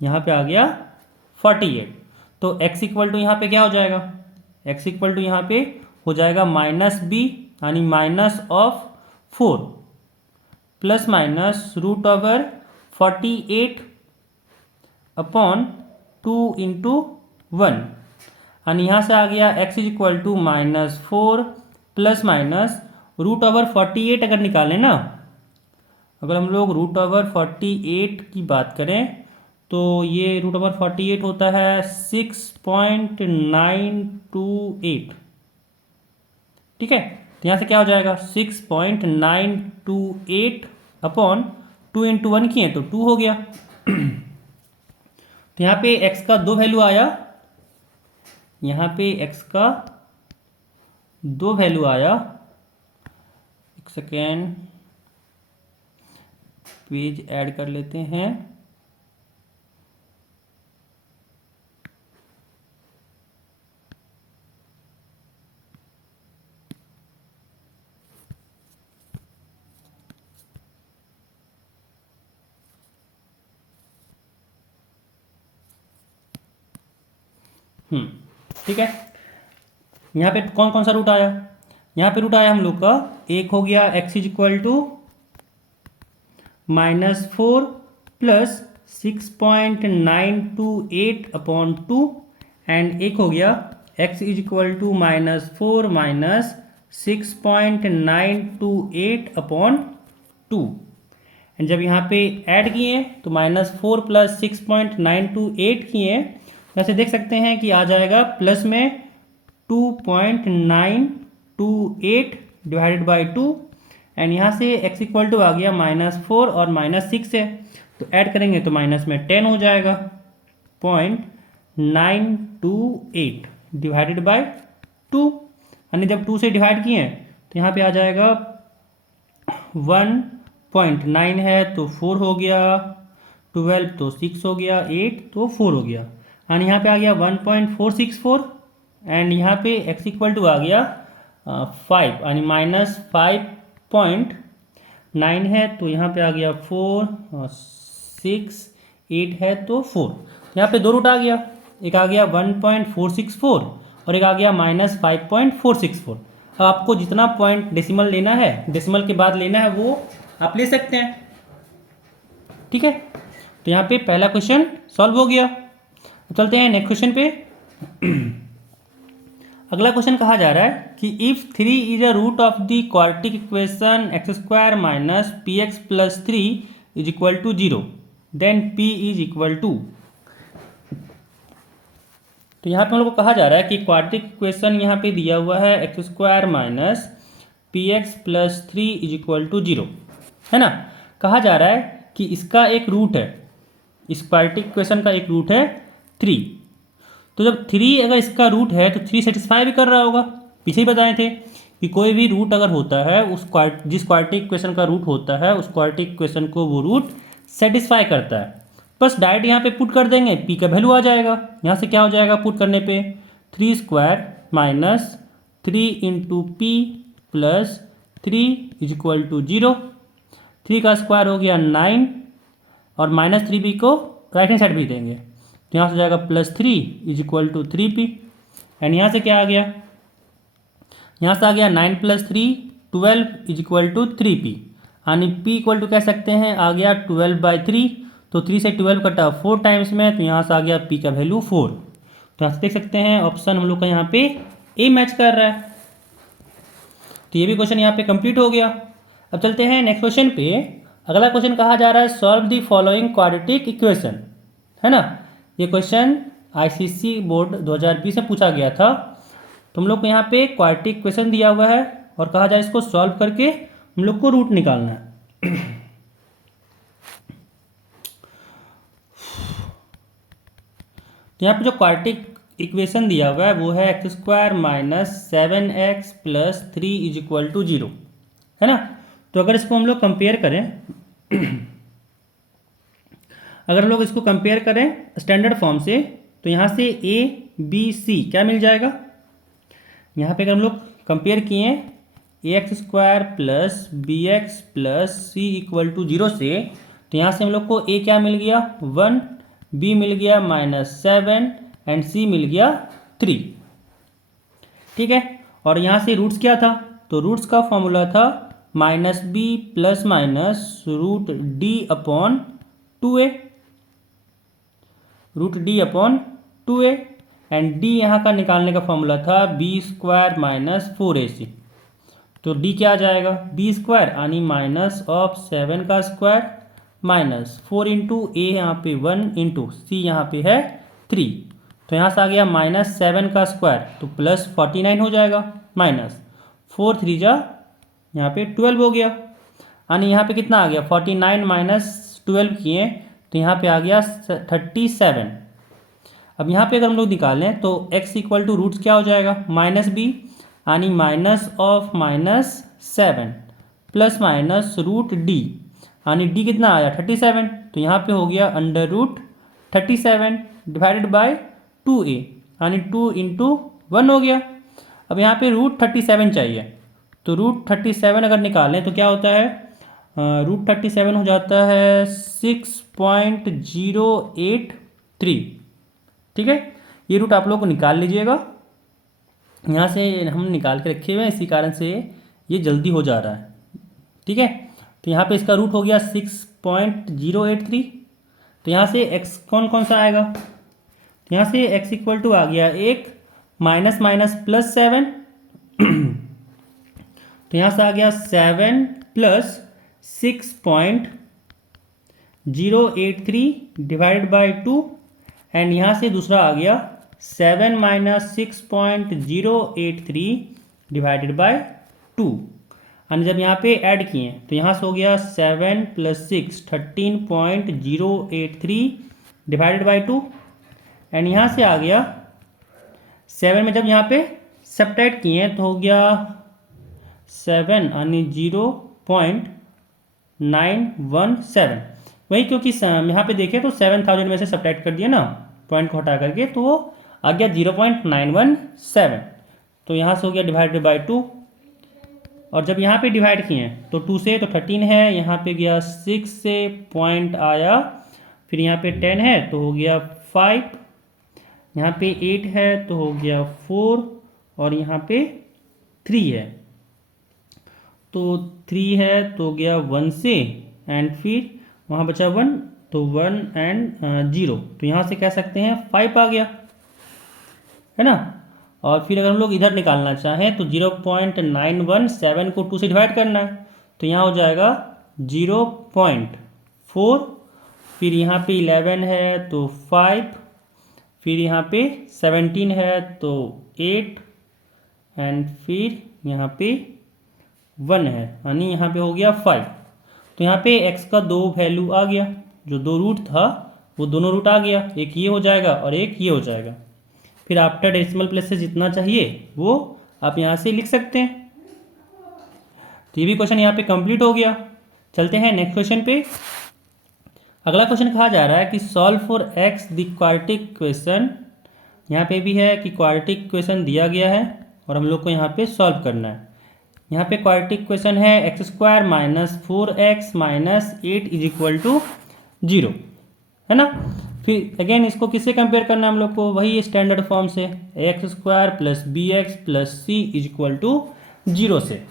यहाँ पे आ गया 48। तो x इक्वल टू यहाँ पे क्या हो जाएगा, x इक्वल टू यहाँ पे हो जाएगा -b यानी -4 प्लस माइनस √48/2 इंटू 1, यानी यहाँ से आ गया x equal to -4 plus minus √48 अगर निकालें ना, अगर हम लोग √48 की बात करें तो ये √48 होता है 6.928। ठीक है। तो यहाँ से क्या हो जाएगा 6.928/2 इंटू 1 किए तो 2 हो गया। तो यहाँ पे x का 2 वैल्यू आया, यहाँ पे x का 2 वैल्यू आया। एक सेकेंड, पेज ऐड कर लेते हैं। ठीक है। यहाँ पे कौन कौन सा रूट आया, यहाँ पे रूट आया हम लोग का, एक हो गया x equal to -4 plus 6.928/2 and एक हो गया x equal to -4 minus 6.928/2 and जब यहाँ पे ऐड किए तो -4 प्लस 6.928 किए, वैसे देख सकते हैं कि आ जाएगा प्लस में 2.928 डिवाइडेड बाई 2 एंड यहाँ से x इक्वल टू आ गया -4 और -6 है, तो ऐड करेंगे तो माइनस में 10 हो जाएगा। 0.928 डिवाइडेड बाई 2, यानी जब 2 से डिवाइड किए तो यहाँ पे आ जाएगा 1.9 है तो 4 हो गया, 12 तो 6 हो गया, 8 तो 4 हो गया, यानी यहाँ पे आ गया 1.464 एंड यहाँ पे x इक्वल टू आ गया 5 यानी -5.9 है तो यहाँ पे आ गया 4 6 8 है तो 4। यहाँ पे दो रूट आ गया, एक आ गया 1.464 और एक आ गया -5.464। अब आपको जितना पॉइंट डेसिमल लेना है, डेसिमल के बाद लेना है, वो आप ले सकते हैं। ठीक है। तो यहाँ पे पहला क्वेश्चन सॉल्व हो गया। चलते हैं नेक्स्ट क्वेश्चन पे। अगला क्वेश्चन कहा जा रहा है कि if 3 is a root of the quadratic equation x² - px + 3 is equal to 0 then p is equal to. तो यहाँ पे हम लोग को कहा जा रहा है कि क्वाड्रेटिक इक्वेशन यहाँ पे दिया हुआ है x square minus p x plus 3 is equal to 0, है ना। कहा जा रहा है कि इसका एक रूट है, इस क्वाड्रेटिक इक्वेशन का एक रूट है 3। तो जब 3 अगर इसका रूट है तो 3 सेटिस्फाई भी कर रहा होगा। पीछे ही बताए थे कि कोई भी रूट अगर होता है उस जिस क्वाड्रेटिक इक्वेशन का रूट होता है उस क्वाड्रेटिक इक्वेशन को वो रूट सेटिस्फाई करता है। बस डायरेक्ट यहाँ पे पुट कर देंगे, पी का वैल्यू आ जाएगा। यहाँ से क्या हो जाएगा पुट करने पे, 3 square minus 3 into p plus 3 is equal to 0। 3 का स्क्वायर हो गया 9 और माइनस 3 को राइट हैंड साइड भी देंगे तो यहाँ से जाएगा +3 is equal to 3p। And यहाँ से क्या आ गया, यहाँ से आ गया 9 + 3 12 इज इक्वल टू 3p। यानी p इक्वल टू कह सकते हैं आ गया 12/3। तो 3 से 12 कटा 4 टाइम्स में, तो यहाँ से आ गया p का वैल्यू 4। तो यहाँ से देख सकते हैं ऑप्शन हम लोग का यहाँ पे ए मैच कर रहा है। तो ये भी क्वेश्चन यहाँ पे कंप्लीट हो गया। अब चलते हैं नेक्स्ट क्वेश्चन पे। अगला क्वेश्चन कहा जा रहा है solve the following quadratic equation, है ना। ये क्वेश्चन आईसीएसई बोर्ड 2020 में पूछा गया था। तो हम लोग को यहाँ पे क्वाड्रेटिक इक्वेशन दिया हुआ है और कहा जाए इसको सॉल्व करके हम लोग को रूट निकालना है। तो यहाँ पे जो क्वाड्रेटिक इक्वेशन दिया हुआ है वो है x square minus 7x plus 3 is equal to 0, है ना। तो अगर इसको हम लोग कंपेयर करें अगर हम लोग इसको कंपेयर करें स्टैंडर्ड फॉर्म से तो यहाँ से a b c क्या मिल जाएगा। यहाँ पे अगर हम लोग कंपेयर किए ax square plus b x plus c equal to 0 से, तो यहाँ से हम लोग को a क्या मिल गया 1, b मिल गया -7 एंड c मिल गया 3, ठीक है। और यहाँ से रूट्स क्या था, तो रूट्स का फॉर्मूला था -b plus minus root d upon 2a, root d upon 2a। And d यहाँ का निकालने का फॉर्मूला था b स्क्वायर माइनस 4ac। तो d क्या आ जाएगा, b स्क्वायर यानी माइनस ऑफ 7 का स्क्वायर माइनस 4 इंटू ए यहाँ पे 1 इंटू सी यहाँ पे है 3। तो यहाँ से आ गया -7 का स्क्वायर तो प्लस 49 हो जाएगा माइनस 4 3 जा यहाँ पे 12 हो गया। यानी यहाँ पे कितना आ गया 49 माइनस 12 किए तो यहाँ पे आ गया 37। अब यहाँ पे अगर हम लोग निकालें तो x इक्वल टू रूट्स क्या हो जाएगा -b यानी minus of -7 plus minus root d यानी d कितना आया 37। तो यहाँ पे हो गया √37 डिवाइडेड बाय 2a यानी 2 इंटू 1 हो गया। अब यहाँ पे √37 चाहिए तो √37 अगर निकालें तो क्या होता है √37 हो जाता है 6.083, ठीक है। ये रूट आप लोग को निकाल लीजिएगा, यहाँ से हम निकाल के रखे हुए हैं इसी कारण से ये जल्दी हो जा रहा है, ठीक है। तो यहाँ पे इसका रूट हो गया 6.083। तो यहाँ से x कौन कौन सा आएगा, तो यहाँ से x इक्वल टू आ गया एक माइनस माइनस प्लस 7 तो यहाँ से आ गया 7 प्लस 6.083 डिवाइडेड बाई 2 एंड यहाँ से दूसरा आ गया 7 माइनस 6.083 डिवाइडेड बाई 2। यानी जब यहाँ पे ऐड किए तो यहाँ से हो गया 7 + 6 13.083 डिवाइडेड बाई 2 एंड यहाँ से आ गया 7 में जब यहाँ पे सब्ट्रैक्ट किए तो हो गया 7 यानी 0.917। वही क्योंकि यहाँ पे देखें तो 7000 में से सब्ट्रैक्ट कर दिया ना पॉइंट को हटा करके तो वो आ गया 0.917। तो यहाँ से हो गया डिवाइडेड बाई 2 और जब यहाँ पे डिवाइड किए तो 2 से तो 13 है, यहाँ पे गया 6 से पॉइंट आया, फिर यहाँ पे 10 है तो हो गया 5, यहाँ पे 8 है तो हो गया 4 और यहाँ पे 3 है तो 3 है तो हो गया 1 से एंड फिर वहाँ बचा 1 तो 1 एंड 0 तो यहाँ से कह सकते हैं 5 आ गया, है ना। और फिर अगर हम लोग इधर निकालना चाहें तो 0.917 को 2 से डिवाइड करना है तो यहाँ हो जाएगा 0.4, फिर यहाँ पे 11 है तो 5, फिर यहाँ पे 17 है तो 8 एंड फिर यहाँ पे 1 है, यानी यहाँ पे हो गया 5। तो यहाँ पे x का 2 वैल्यू आ गया, जो 2 रूट था वो दोनों रूट आ गया, एक ये हो जाएगा और एक ये हो जाएगा। फिर आफ्टर डेसिमल प्लेस से जितना चाहिए वो आप यहाँ से लिख सकते हैं। तो ये भी क्वेश्चन यहाँ पे कंप्लीट हो गया। चलते हैं नेक्स्ट क्वेश्चन पे। अगला क्वेश्चन कहा जा रहा है कि solve for x the quadratic question. यहाँ पे भी है कि क्वाड्रेटिक क्वेश्चन दिया गया है और हम लोग को यहाँ पे सॉल्व करना है। यहाँ पे क्वाड्रेटिक क्वेश्चन है x square minus 4x minus 8 is equal to 0, है ना। फिर अगेन इसको किससे कंपेयर करना है हम लोग को, वही स्टैंडर्ड फॉर्म से, x square plus b x plus c is equal to 0 से।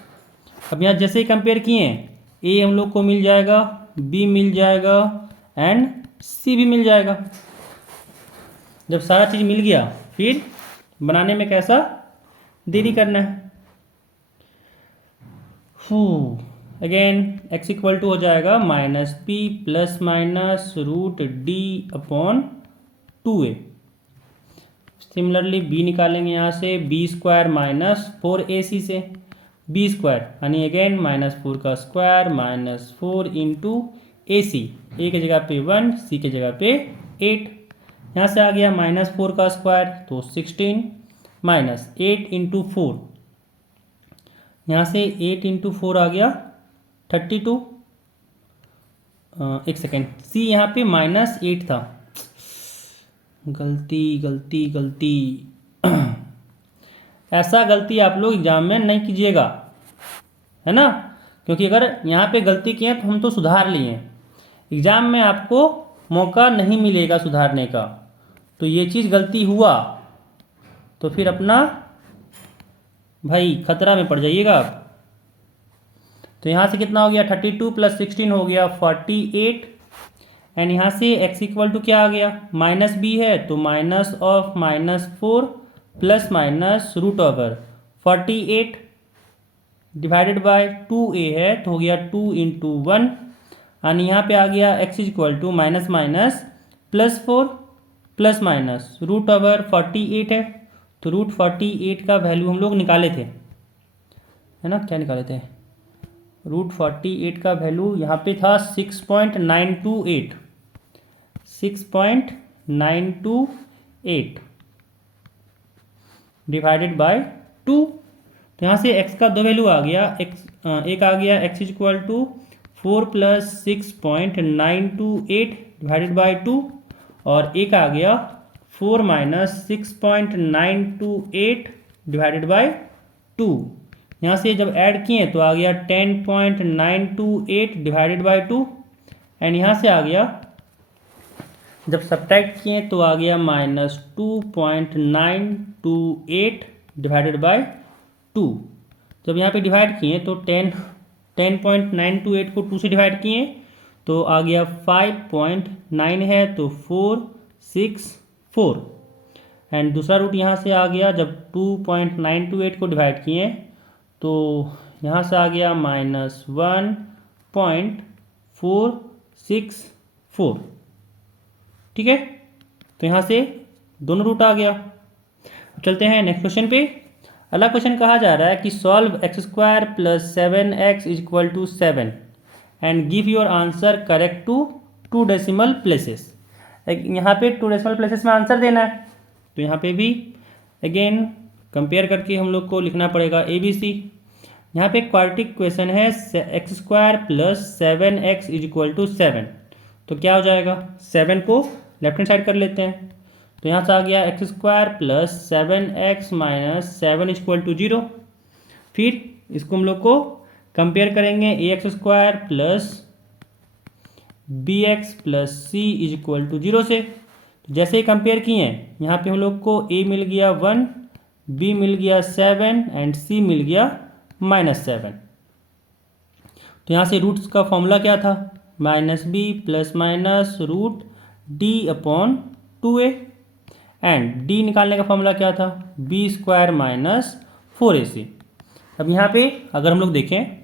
अब यहाँ जैसे ही कंपेयर किए ए हम लोग को मिल जाएगा, बी मिल जाएगा एंड सी भी मिल जाएगा। जब सारा चीज़ मिल गया फिर बनाने में कैसा देरी करना है। अगेन एक्स इक्वल टू हो जाएगा minus p plus minus root d upon 2a। Similarly b निकालेंगे यहाँ से, बी स्क्वायर माइनस 4ac से, बी स्क्वायर यानी अगेन माइनस 4 का square minus 4 into a c, a की जगह पे 1, सी की जगह पे 8। यहाँ से आ गया माइनस 4 का स्क्वायर तो 16 माइनस 8 इंटू 4, यहाँ से 8 इंटू 4 आ गया 32। एक सेकेंड, सी यहाँ पे माइनस 8 था, गलती गलती गलती ऐसा गलती आप लोग एग्जाम में नहीं कीजिएगा, है ना, क्योंकि अगर यहाँ पे गलती किए तो हम तो सुधार लिए, एग्ज़ाम में आपको मौका नहीं मिलेगा सुधारने का। तो ये चीज़ गलती हुआ तो फिर अपना भाई खतरा में पड़ जाइएगा आप। तो यहाँ से कितना हो गया 32 प्लस 16 हो गया 48 एंड यहाँ से x इक्वल टू क्या आ गया, माइनस बी है तो minus of minus 4 plus minus root over 48 divided by 2a है तो हो गया 2 इंटू 1 यानी यहाँ पे आ गया x equal to minus minus plus 4 plus minus root over 48 है। तो रूट 48 का वैल्यू हम लोग निकाले थे, है ना, क्या निकाले थे, रूट 48 का वैल्यू यहाँ पे था 6.928 डिवाइडेड बाय 2। तो यहाँ से x का 2 वैल्यू आ गया, एक आ गया x equal to 4 plus 6.928 divided by 2 और एक आ गया 4 माइनस 6.928 डिवाइडेड बाय 2। यहाँ से जब ऐड किए तो आ गया 10.928 डिवाइडेड बाय 2 एंड यहाँ से आ गया जब सब्ट्रैक्ट किए तो आ गया माइनस 2.928 डिवाइडेड बाय 2। जब यहाँ पे डिवाइड किए तो 10.928 को 2 से डिवाइड किए तो आ गया 5.9 है तो 464 एंड दूसरा रूट यहाँ से आ गया, जब 2.928 को डिवाइड किए तो यहाँ से आ गया माइनस 1.464। ठीक है, तो यहाँ से दोनों रूट आ गया। चलते हैं नेक्स्ट क्वेश्चन पे। अगला क्वेश्चन कहा जा रहा है कि solve x square plus 7x is equal to 7 and give your answer correct to 2 decimal places. यहाँ पे 2 डेसिमल प्लेसेस में आंसर देना है, तो यहाँ पे भी अगेन कंपेयर करके हम लोग को लिखना पड़ेगा ABC। यहाँ पे क्वाड्रेटिक क्वेश्चन है x square plus 7x is equal to 7, तो क्या हो जाएगा 7 को लेफ्ट हैंड साइड कर लेते हैं। तो यहाँ से आ गया x square plus 7x minus 7 is equal to 0। फिर इसको हम लोग को कंपेयर करेंगे ax square plus bx plus c is equal to 0 से। तो जैसे ही कंपेयर किए यहाँ पे हम लोग को a मिल गया 1, b मिल गया 7 एंड c मिल गया -7। तो यहाँ से रूट्स का फॉर्मूला क्या था, minus b plus minus root d upon 2a and d निकालने का फॉर्मूला क्या था, बी स्क्वायर माइनस 4ac। अब यहाँ पे अगर हम लोग देखें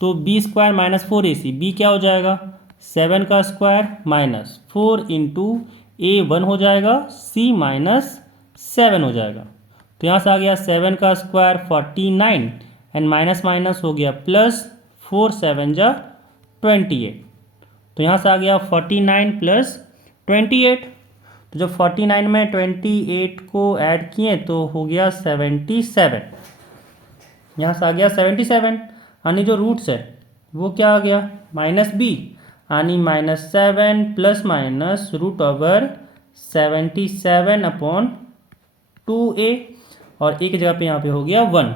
तो B square minus 4ac, B क्या हो जाएगा 7 का स्क्वायर माइनस 4 इंटू ए 1 हो जाएगा, सी -7 हो जाएगा। तो यहाँ से आ गया 7 का स्क्वायर 49 एंड माइनस माइनस हो गया प्लस, 4 7 जा 28। तो यहाँ से आ गया 49 प्लस 28। तो जब 49 में 28 को ऐड किए तो हो गया 77। यहाँ से आ गया 77। यानी जो रूट्स है वो क्या आ गया -b, यानी -7 plus minus root over 77/2a, और एक जगह पे यहाँ पे हो गया 1।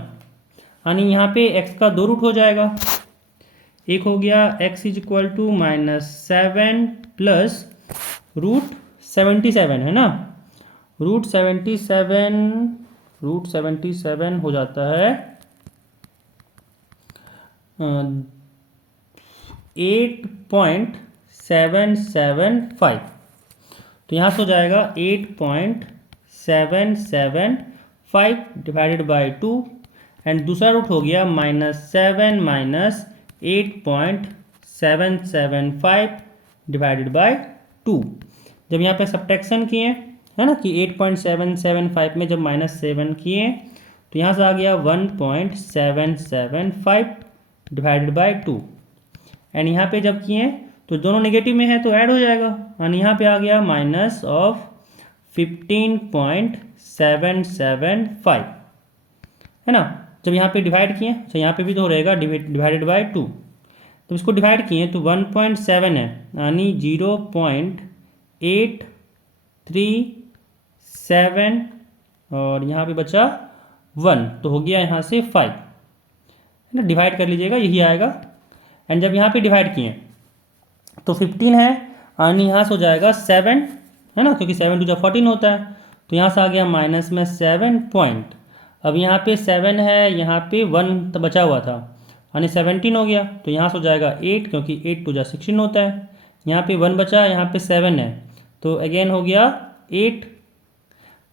यानी यहाँ पे x का 2 रूट हो जाएगा। एक हो गया x = -7 प्लस रूट 77 है ना, रूट 77 हो जाता है 8.775। तो यहाँ से हो जाएगा 8.775 डिवाइडेड बाई 2, एंड दूसरा रूट हो गया -7 माइनस 8.775 डिवाइडेड बाई 2। जब यहाँ पे सब्ट्रैक्शन किए है ना कि 8.775 में जब -7 किए तो यहाँ से आ गया 1.775 डिवाइडेड बाई 2, एंड यहाँ पे जब किए तो दोनों नेगेटिव में है तो ऐड हो जाएगा, यानी यहाँ पे आ गया -15.775 है ना। जब यहाँ पे डिवाइड किए तो यहाँ पे भी तो रहेगा डिवाइडेड बाई 2। तो इसको डिवाइड किए तो 1.7 है, यानी 0.837, और यहाँ पे बचा 1, तो हो गया यहाँ से 5 है ना। डिवाइड कर लीजिएगा, यही आएगा। एंड जब यहाँ पे डिवाइड किए तो 15 है, यानी यहाँ से हो जाएगा 7 है ना, क्योंकि 7 2 14 होता है। तो यहाँ से आ गया माइनस में 7 पॉइंट। अब यहाँ पे 7 है, यहाँ पे 1 तो बचा हुआ था, यानी 17 हो गया। तो यहाँ से हो जाएगा 8, क्योंकि 8 2 16 होता है। यहाँ पे 1 बचा, यहाँ पे 7 है, तो अगेन हो गया 8।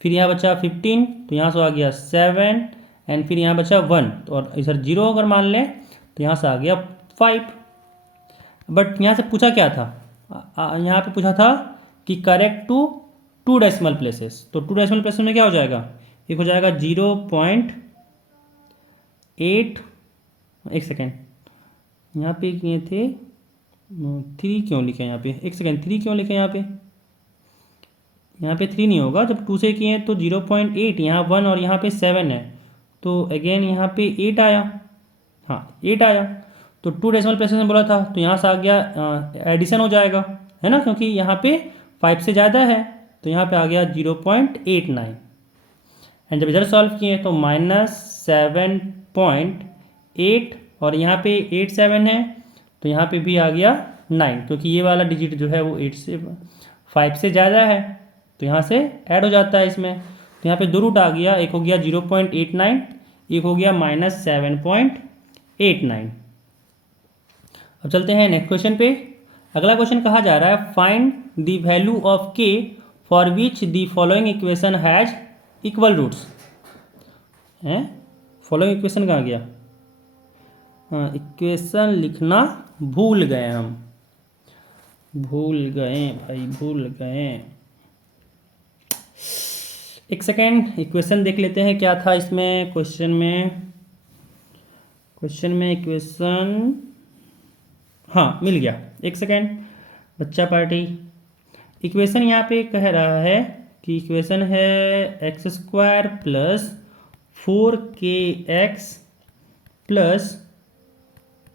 फिर यहाँ बचा 15, तो यहाँ से आ गया 7, एंड फिर यहाँ बचा 1, और इधर 0 अगर मान लें तो यहाँ से आ गया 5। बट यहाँ से पूछा क्या था, यहाँ पे पूछा था कि करेक्ट टू डेसिमल प्लेसेस। तो 2 डेसिमल प्लेसेस में क्या हो जाएगा, एक हो जाएगा 0.8, एक सेकेंड, यहाँ पे किए थे 3 क्यों लिखे यहाँ पे, एक सेकेंड 3 क्यों लिखे यहाँ पे 3 नहीं होगा। जब 2 से किए तो 0.8, यहाँ 1 और यहाँ पे 7 है, तो अगेन यहाँ पे 8 आया, हाँ 8 आया। तो 2 डेसिमल प्लेसेस में बोला था, तो यहाँ से आ गया एडिशन हो जाएगा है ना, क्योंकि यहाँ पे 5 से ज़्यादा है, तो यहाँ पे आ गया 0.89। एंड जब इधर सॉल्व किए तो -7.8, और यहाँ पे 8 7 है, तो यहाँ पे भी आ गया 9, क्योंकि ये वाला डिजिट जो है वो 5 से ज़्यादा है, तो यहाँ से ऐड हो जाता है इसमें। तो यहाँ पे 2 रूट आ गया, एक हो गया 0.89, एक हो गया -7.89। अब चलते हैं नेक्स्ट क्वेश्चन पे। अगला क्वेश्चन कहा जा रहा है find the value of k for which the following equation has equal roots. हैं, फॉलोइंग इक्वेशन कहाँ गया, इक्वेशन लिखना भूल गए हम, भूल गए भाई, भूल गए। एक सेकेंड, इक्वेशन देख लेते हैं क्या था इसमें क्वेश्चन में इक्वेशन, हाँ मिल गया। एक सेकेंड बच्चा पार्टी, इक्वेशन यहाँ पे कह रहा है कि इक्वेशन है x² plus 4kx plus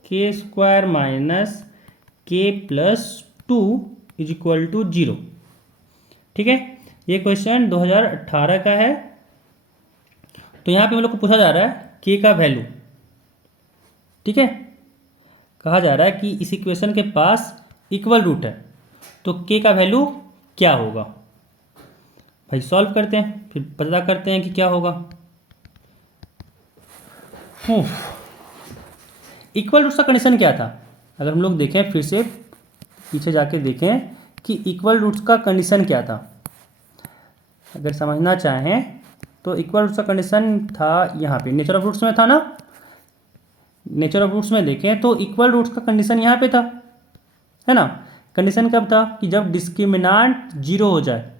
k² minus k plus 2 = 0। ठीक है, ये क्वेश्चन 2018 का है। तो यहाँ पे हम लोग को पूछा जा रहा है k का वैल्यू। ठीक है, कहा जा रहा है कि इस इक्वेशन के पास इक्वल रूट है, तो k का वैल्यू क्या होगा। भाई सॉल्व करते हैं, फिर पता करते हैं कि क्या होगा। इक्वल रूट्स का कंडीशन क्या था, अगर हम लोग देखें फिर से पीछे जाके देखें कि इक्वल रूट्स का कंडीशन क्या था। अगर समझना चाहें तो इक्वल रूट्स का कंडीशन था यहाँ पे, नेचर ऑफ रूट्स में था ना, नेचर ऑफ रूट्स में देखें तो इक्वल रूट्स का कंडीशन यहाँ पे था, है ना, कंडीशन कब था कि जब डिस्क्रिमिनांट जीरो हो जाए,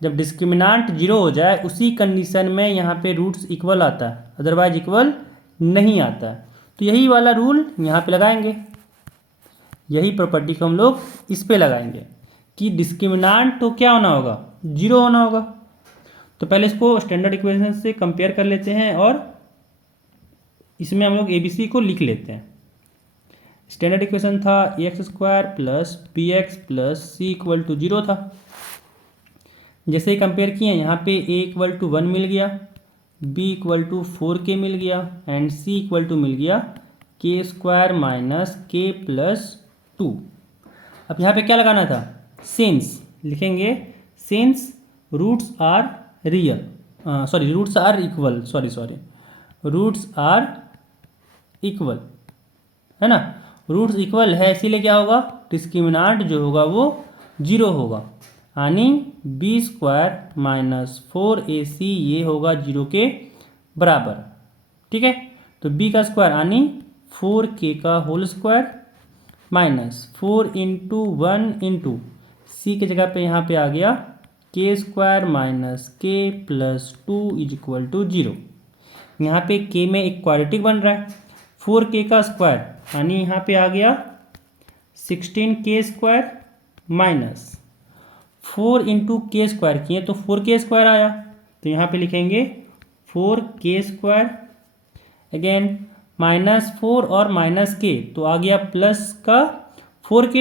जब डिस्क्रिमिनांट जीरो हो जाए उसी कंडीशन में यहाँ पे रूट्स इक्वल आता है, अदरवाइज इक्वल नहीं आता है। तो यही वाला रूल यहाँ पे लगाएंगे, यही प्रॉपर्टी को हम लोग इस पे लगाएंगे कि डिस्क्रिमिनांट तो क्या होना होगा, जीरो होना होगा। तो पहले इसको स्टैंडर्ड इक्वेशन से कंपेयर कर लेते हैं और इसमें हम लोग ABC को लिख लेते हैं। स्टैंडर्ड इक्वेशन था ax² plus bx plus c equal to 0 था। जैसे ही कंपेयर किए यहाँ पे a इक्वल टू 1 मिल गया, b इक्वल टू 4k मिल गया एंड c इक्वल टू मिल गया k² माइनस k प्लस 2। अब यहाँ पे क्या लगाना था, सिंस लिखेंगे, since roots are real, sorry roots are equal, roots are equal, है ना, रूट्स इक्वल है इसीलिए क्या होगा, डिस्क्रिमिनांट जो होगा वो जीरो होगा, यानी b² माइनस 4ac ये होगा जीरो के बराबर। ठीक है, तो b का स्क्वायर यानी 4k का whole square minus 4 into 1 into c की जगह पे यहाँ पे आ गया k² minus k plus 2 is equal to 0। यहाँ पे k में एक क्वाड्रेटिक बन रहा है, 4k का स्क्वायर यानी यहाँ पे आ गया 16k² माइनस 4 इंटू के स्क्वायर किए तो 4k² आया, तो यहाँ पे लिखेंगे 4k², अगेन माइनस 4 और माइनस k तो आ गया प्लस का 4k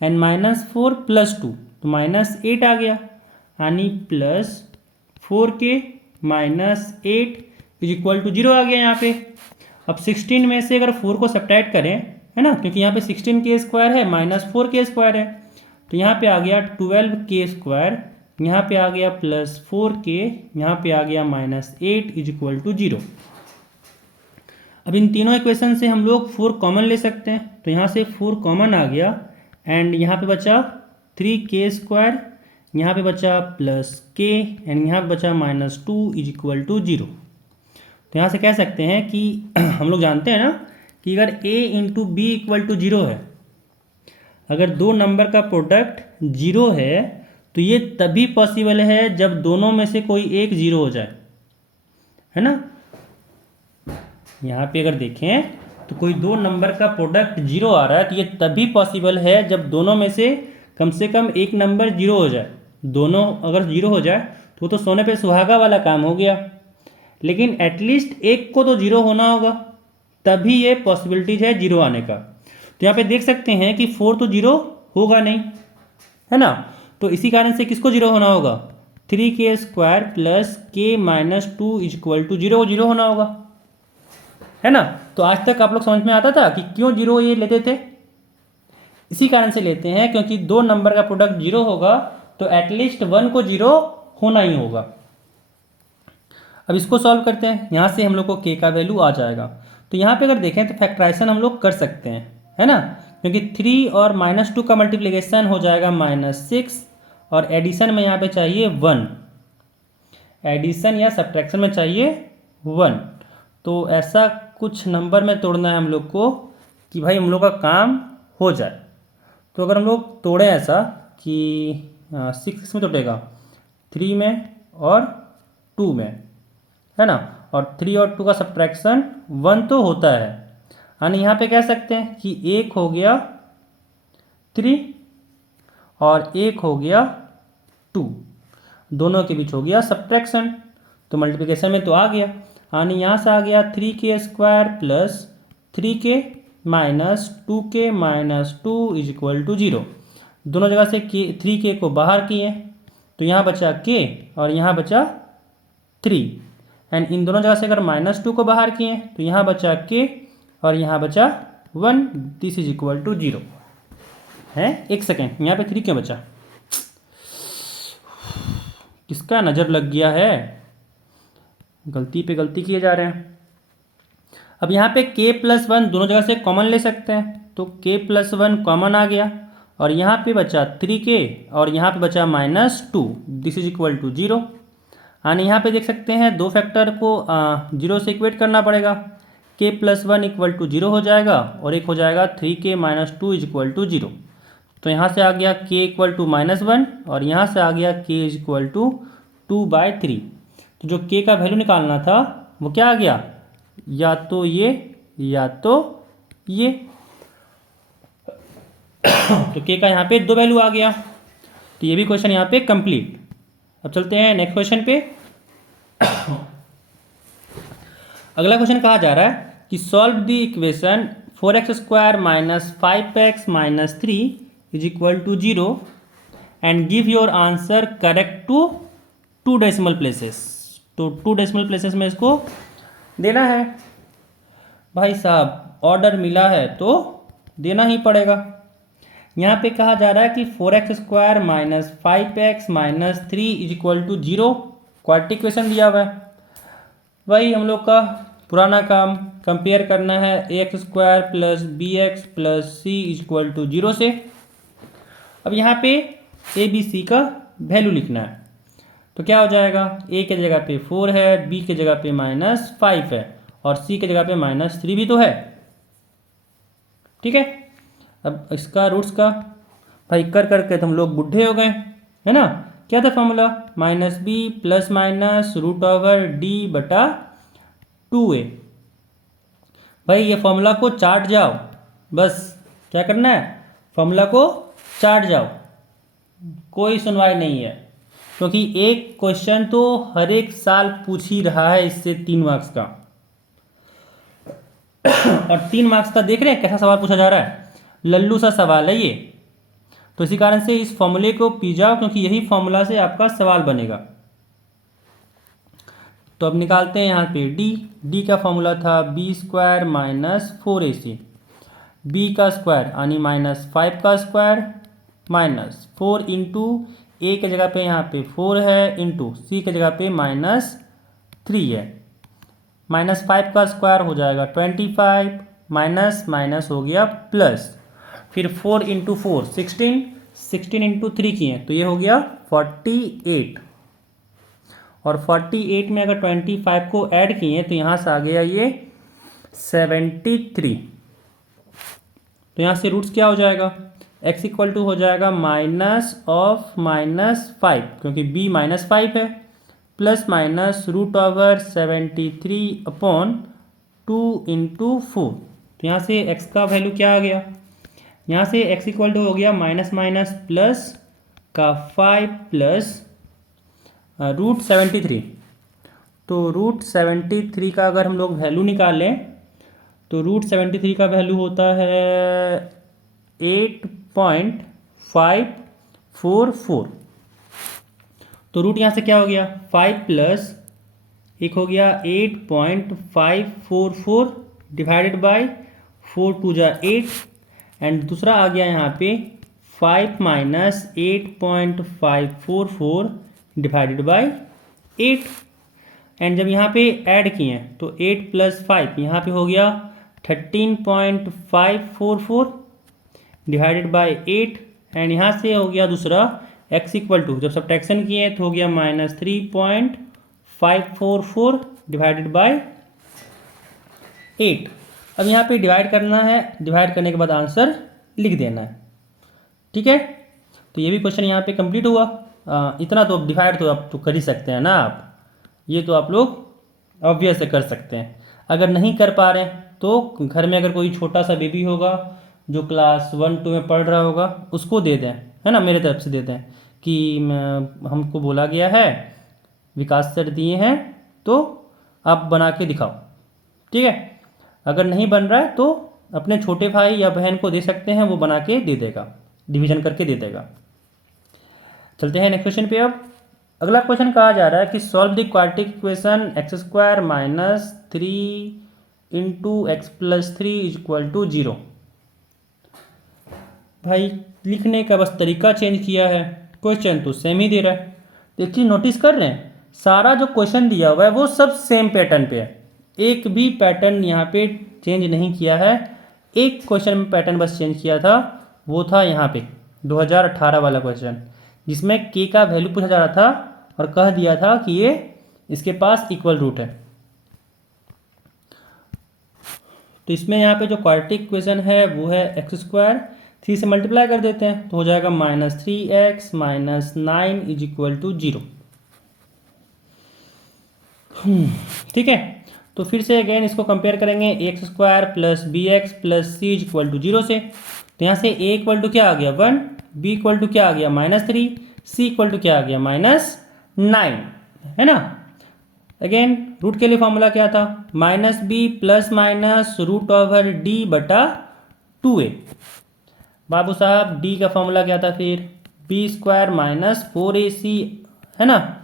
एंड माइनस 4 प्लस 2 तो माइनस 8 आ गया, यानी plus 4k minus 8 is equal to 0 आ गया यहाँ पे। अब 16 में से अगर 4 को सब्ट्रैक्ट करें, है ना, क्योंकि यहाँ पे 16k² है माइनस 4k² है, तो यहाँ पे आ गया 12k², यहाँ पे आ गया प्लस 4k, यहाँ पे आ गया माइनस 8 इज इक्वल टू 0। अब इन तीनों इक्वेशन से हम लोग 4 कॉमन ले सकते हैं, तो यहाँ से 4 कॉमन आ गया एंड यहाँ पे बचा 3k², यहाँ पे बचा प्लस k एंड यहाँ पे बचा माइनस 2 इज इक्वल टू 0। तो यहाँ से कह सकते हैं कि हम लोग जानते हैं ना कि अगर a into b equal to 0 है, अगर दो नंबर का प्रोडक्ट 0 है तो ये तभी पॉसिबल है जब दोनों में से कोई एक 0 हो जाए, है ना। यहाँ पे अगर देखें तो कोई दो नंबर का प्रोडक्ट 0 आ रहा है तो ये तभी पॉसिबल है जब दोनों में से कम एक नंबर 0 हो जाए। दोनों अगर 0 हो जाए तो सोने पे सुहागा वाला काम हो गया, लेकिन एटलीस्ट एक को तो 0 होना होगा, तभी ये पॉसिबिलिटीज है 0 आने का। तो यहाँ पे देख सकते हैं कि 4 तो 0 होगा नहीं, है ना, तो इसी कारण से किसको 0 होना होगा, 3k² plus k minus 2 is equal to 0 0 होना होगा, है ना। तो आज तक आप लोग समझ में आता था कि क्यों 0 ये लेते थे, इसी कारण से लेते हैं क्योंकि दो नंबर का प्रोडक्ट 0 होगा तो एटलीस्ट 1 को 0 होना ही होगा। अब इसको सॉल्व करते हैं, यहाँ से हम लोग को k का वैल्यू आ जाएगा। तो यहाँ पे अगर देखें तो फैक्टराइजेशन हम लोग कर सकते हैं, है ना, क्योंकि 3 और माइनस 2 का मल्टीप्लिकेशन हो जाएगा -6 और एडिशन में यहाँ पे चाहिए 1, एडिशन या सब्ट्रैक्शन में चाहिए 1। तो ऐसा कुछ नंबर में तोड़ना है हम लोग को कि भाई हम लोग का काम हो जाए। तो अगर हम लोग तोड़ें ऐसा कि 6 में तोड़ेगा, 3 में और 2 में, है ना, और 3 और 2 का सब्ट्रैक्शन 1 तो होता है, यानी यहाँ पे कह सकते हैं कि एक हो गया 3 और एक हो गया 2, दोनों के बीच हो गया सब्ट्रैक्शन, तो मल्टीप्लिकेशन में तो आ गया, यानी यहाँ से आ गया 3k² plus 3k minus 2k minus 2 is equal to 0। दोनों जगह से 3k को बाहर किए तो यहाँ बचा k और यहाँ बचा 3 एंड इन दोनों जगह से अगर -2 को बाहर किए तो यहाँ बचा k और यहाँ बचा 1, दिस इज इक्वल टू 0 है। एक सेकेंड, यहाँ पे 3 क्यों बचा, किसका नज़र लग गया है, गलती पे गलती किए जा रहे हैं। अब यहाँ पे k + 1 दोनों जगह से कॉमन ले सकते हैं, तो k + 1 कॉमन आ गया और यहाँ पे बचा 3k और यहाँ पे बचा -2, दिस इज इक्वल टू 0। यानी यहाँ पे देख सकते हैं दो फैक्टर को 0 से इक्वेट करना पड़ेगा, k + 1 इक्वल टू 0 हो जाएगा और एक हो जाएगा 3k - 2 इज इक्वल टू 0। तो यहाँ से आ गया k इक्वल टू -1 और यहाँ से आ गया k इज इक्वल टू 2/3। तो जो k का वैल्यू निकालना था वो क्या आ गया, या तो ये या तो ये। तो k का यहाँ पे 2 वैल्यू आ गया। तो ये भी क्वेश्चन यहाँ पे कंप्लीट। अब चलते हैं नेक्स्ट क्वेश्चन पे। अगला क्वेश्चन कहा जा रहा है कि solve the equation 4x² - 5x - 3 is equal to 0 and give your answer correct to 2 decimal places. तो 2 डेसिमल प्लेसेस में इसको देना है। भाई साहब ऑर्डर मिला है तो देना ही पड़ेगा। यहाँ पे कहा जा रहा है कि 4x² - 5x - 3 is equal to 0, quadratic equation दिया हुआ है। वही हम लोग का पुराना काम, कंपेयर करना है ax² + bx + c is equal to 0 से। अब यहाँ पे a b c का वैल्यू लिखना है। तो क्या हो जाएगा, a के जगह पे 4 है, b के जगह पे -5 है और c के जगह पे -3 भी तो है। ठीक है, अब इसका रूट्स का भाई कर करके तो हम लोग बुढ़े हो गए, है ना। क्या था फॉर्मूला, -b ± √d/2a। भाई ये फॉर्मूला को चाट जाओ, बस क्या करना है, फॉर्मूला को चाट जाओ, कोई सुनवाई नहीं है। क्योंकि एक क्वेश्चन तो हर एक साल पूछ ही रहा है इससे 3 मार्क्स का। और 3 मार्क्स का देख रहे हैं कैसा सवाल पूछा जा रहा है, लल्लू सा सवाल है ये। तो इसी कारण से इस फॉर्मूले को पी जाओ, क्योंकि यही फॉर्मूला से आपका सवाल बनेगा। तो अब निकालते हैं यहाँ पे d का फॉर्मूला था b² - 4ac, b का स्क्वायर यानी -5 का स्क्वायर -4 इंटू a के जगह पे यहाँ पे 4 है इंटू c के जगह पे -3 है। -5 का स्क्वायर हो जाएगा 25, माइनस हो गया प्लस, फिर 4 इंटू 4 16 इंटू 3 किए तो ये हो गया 48। और 48 में अगर 25 को ऐड किए तो यहाँ से आ गया ये 73। तो यहाँ से रूट्स क्या हो जाएगा, x इक्वल टू हो जाएगा -(-5) क्योंकि b -5 है, प्लस माइनस √73/2 इंटू 4। तो यहाँ से x का वैल्यू क्या आ गया, यहाँ से x इक्वल टू हो गया माइनस प्लस का 5 प्लस √73। तो √73 का अगर हम लोग वैल्यू निकालें तो √73 का वैल्यू होता है 8.544। तो रूट यहाँ से क्या हो गया 5 प्लस एक हो गया 8.544 डिवाइडेड बाय 4 2 जा 8 एंड दूसरा आ गया यहाँ पे 5 माइनस 8.544 डिवाइडेड बाय 8 एंड जब यहाँ पे ऐड किए तो 8 + 5 यहाँ पे हो गया 13.544 डिवाइडेड बाय 8 एंड यहाँ से हो गया दूसरा x इक्वल टू जब सब्ट्रैक्शन किए तो हो गया -3.544 डिवाइडेड बाय 8। अब यहाँ पे डिवाइड करना है, डिवाइड करने के बाद आंसर लिख देना है। ठीक है, तो ये भी क्वेश्चन यहाँ पे कंप्लीट हुआ। इतना तो डिवाइड तो आप तो कर ही सकते हैं ना आप, ये तो आप लोग ऑब्वियस से कर सकते हैं। अगर नहीं कर पा रहे हैं तो घर में अगर कोई छोटा सा बेबी होगा जो क्लास 1-2 में पढ़ रहा होगा उसको दे दें, है ना, मेरे तरफ से दे दें कि हमको बोला गया है, विकास सर दिए हैं तो आप बना के दिखाओ। ठीक है, अगर नहीं बन रहा है तो अपने छोटे भाई या बहन को दे सकते हैं, वो बना के दे देगा, डिवीजन करके दे देगा। चलते हैं नेक्स्ट क्वेश्चन पे। अब अगला क्वेश्चन कहा जा रहा है कि solve the quadratic equation x² - 3 into x + 3 is equal to 0। भाई लिखने का बस तरीका चेंज किया है, क्वेश्चन तो सेम ही दे रहा है। तो एक चीज़ नोटिस कर रहे हैं, सारा जो क्वेश्चन दिया हुआ है वो सब सेम पैटर्न पे है, एक भी पैटर्न यहाँ पे चेंज नहीं किया है। एक क्वेश्चन में पैटर्न बस चेंज किया था, वो था यहाँ पे 2018 वाला क्वेश्चन, जिसमें k का वैल्यू पूछा जा रहा था और कह दिया था कि ये इसके पास इक्वल रूट है। तो इसमें यहाँ पे जो क्वाड्रेटिक इक्वेशन है वो है x² 3 से मल्टीप्लाई कर देते हैं तो हो जाएगा -3x - 9 इज इक्वल टू 0। ठीक है, तो फिर से अगेन इसको कंपेयर करेंगे x² plus bx plus c is equal to 0 से। तो यहाँ से a इक्वल टू क्या आ गया 1, b इक्वल टू क्या आ गया -3, c इक्वल टू क्या आ गया -9, है ना। अगेन रूट के लिए फॉर्मूला क्या था, -b प्लस माइनस √d/2a। बाबू साहब d का फॉर्मूला क्या था फिर, b² - 4ac, है ना।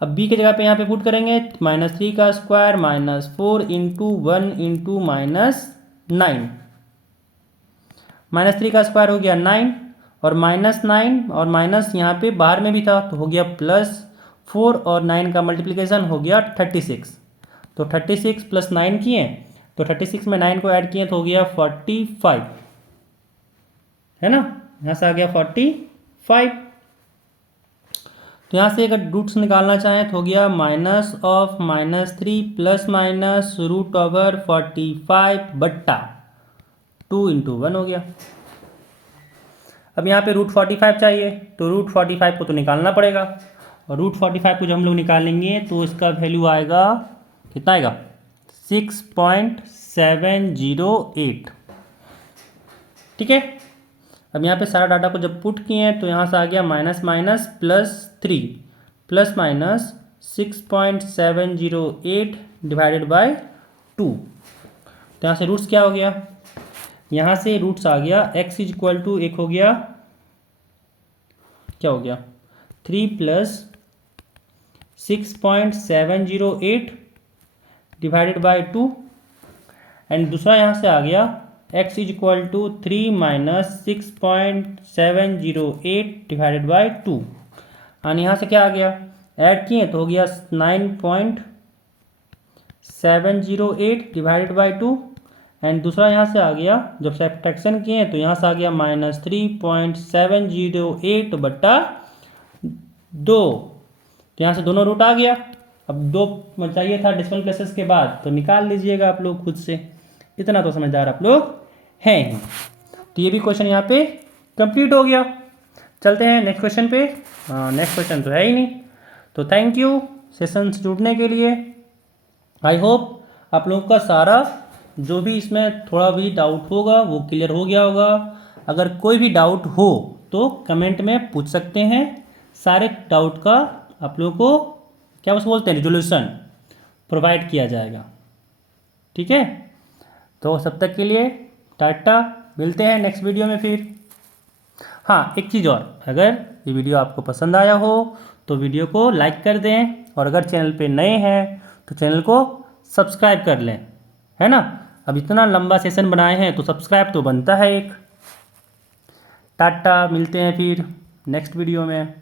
अब b की जगह पे यहाँ पे पुट करेंगे -3 का स्क्वायर -4 इंटू 1 इंटू -9, -3 का स्क्वायर हो गया 9 और -9 और माइनस यहाँ पे बाहर में भी था तो हो गया +4 और 9 का मल्टीप्लिकेशन हो गया 36। तो 36 + 9 किए तो 36 में 9 को ऐड किए तो हो गया 45, है ना। यहाँ से आ गया 45। तो यहाँ से अगर रूट्स निकालना चाहें तो हो गया -3 प्लस माइनस √45/2 इंटू 1 हो गया। अब यहाँ पे √45 चाहिए तो √45 को तो निकालना पड़ेगा और √45 को जब हम लोग निकालेंगे तो इसका वैल्यू आएगा, कितना आएगा 6.708। ठीक है, अब यहाँ पे सारा डाटा को जब पुट किए हैं तो यहाँ से आ गया -3 प्लस माइनस 6.708 डिवाइडेड बाय 2। तो यहाँ से रूट्स क्या हो गया, यहाँ से रूट्स आ गया x इज इक्वल टू एक हो गया, क्या हो गया 3 प्लस 6.708 डिवाइडेड बाय 2 एंड दूसरा यहाँ से आ गया x is equal to 3 minus 6.708 divided by 2 और यहाँ से क्या आ गया, ऐड किए तो हो गया 9.708 डिवाइडेड बाय 2 एंड दूसरा यहाँ से आ गया, जब सब्ट्रैक्शन किए तो यहाँ से आ गया -3.708/2। तो यहाँ से दोनों रूट आ गया। अब 2 चाहिए था डेसिमल प्लेसेस के बाद तो निकाल लीजिएगा आप लोग खुद से, इतना तो समझदार आप लोग हैं ही। तो ये भी क्वेश्चन यहाँ पे कंप्लीट हो गया। चलते हैं नेक्स्ट क्वेश्चन पे। नेक्स्ट क्वेश्चन तो है ही नहीं। तो थैंक यू सेशन से जुड़ने के लिए। आई होप आप लोगों का सारा जो भी इसमें थोड़ा भी डाउट होगा वो क्लियर हो गया होगा। अगर कोई भी डाउट हो तो कमेंट में पूछ सकते हैं, सारे डाउट का आप लोगों को क्या बस बोलते हैं रिजोल्यूशन प्रोवाइड किया जाएगा। ठीक है, तो सब तक के लिए टाटा, मिलते हैं नेक्स्ट वीडियो में फिर। हाँ, एक चीज़ और, अगर ये वीडियो आपको पसंद आया हो तो वीडियो को लाइक कर दें और अगर चैनल पे नए हैं तो चैनल को सब्सक्राइब कर लें, है ना। अब इतना लंबा सेशन बनाए हैं तो सब्सक्राइब तो बनता है एक। टाटा, मिलते हैं फिर नेक्स्ट वीडियो में।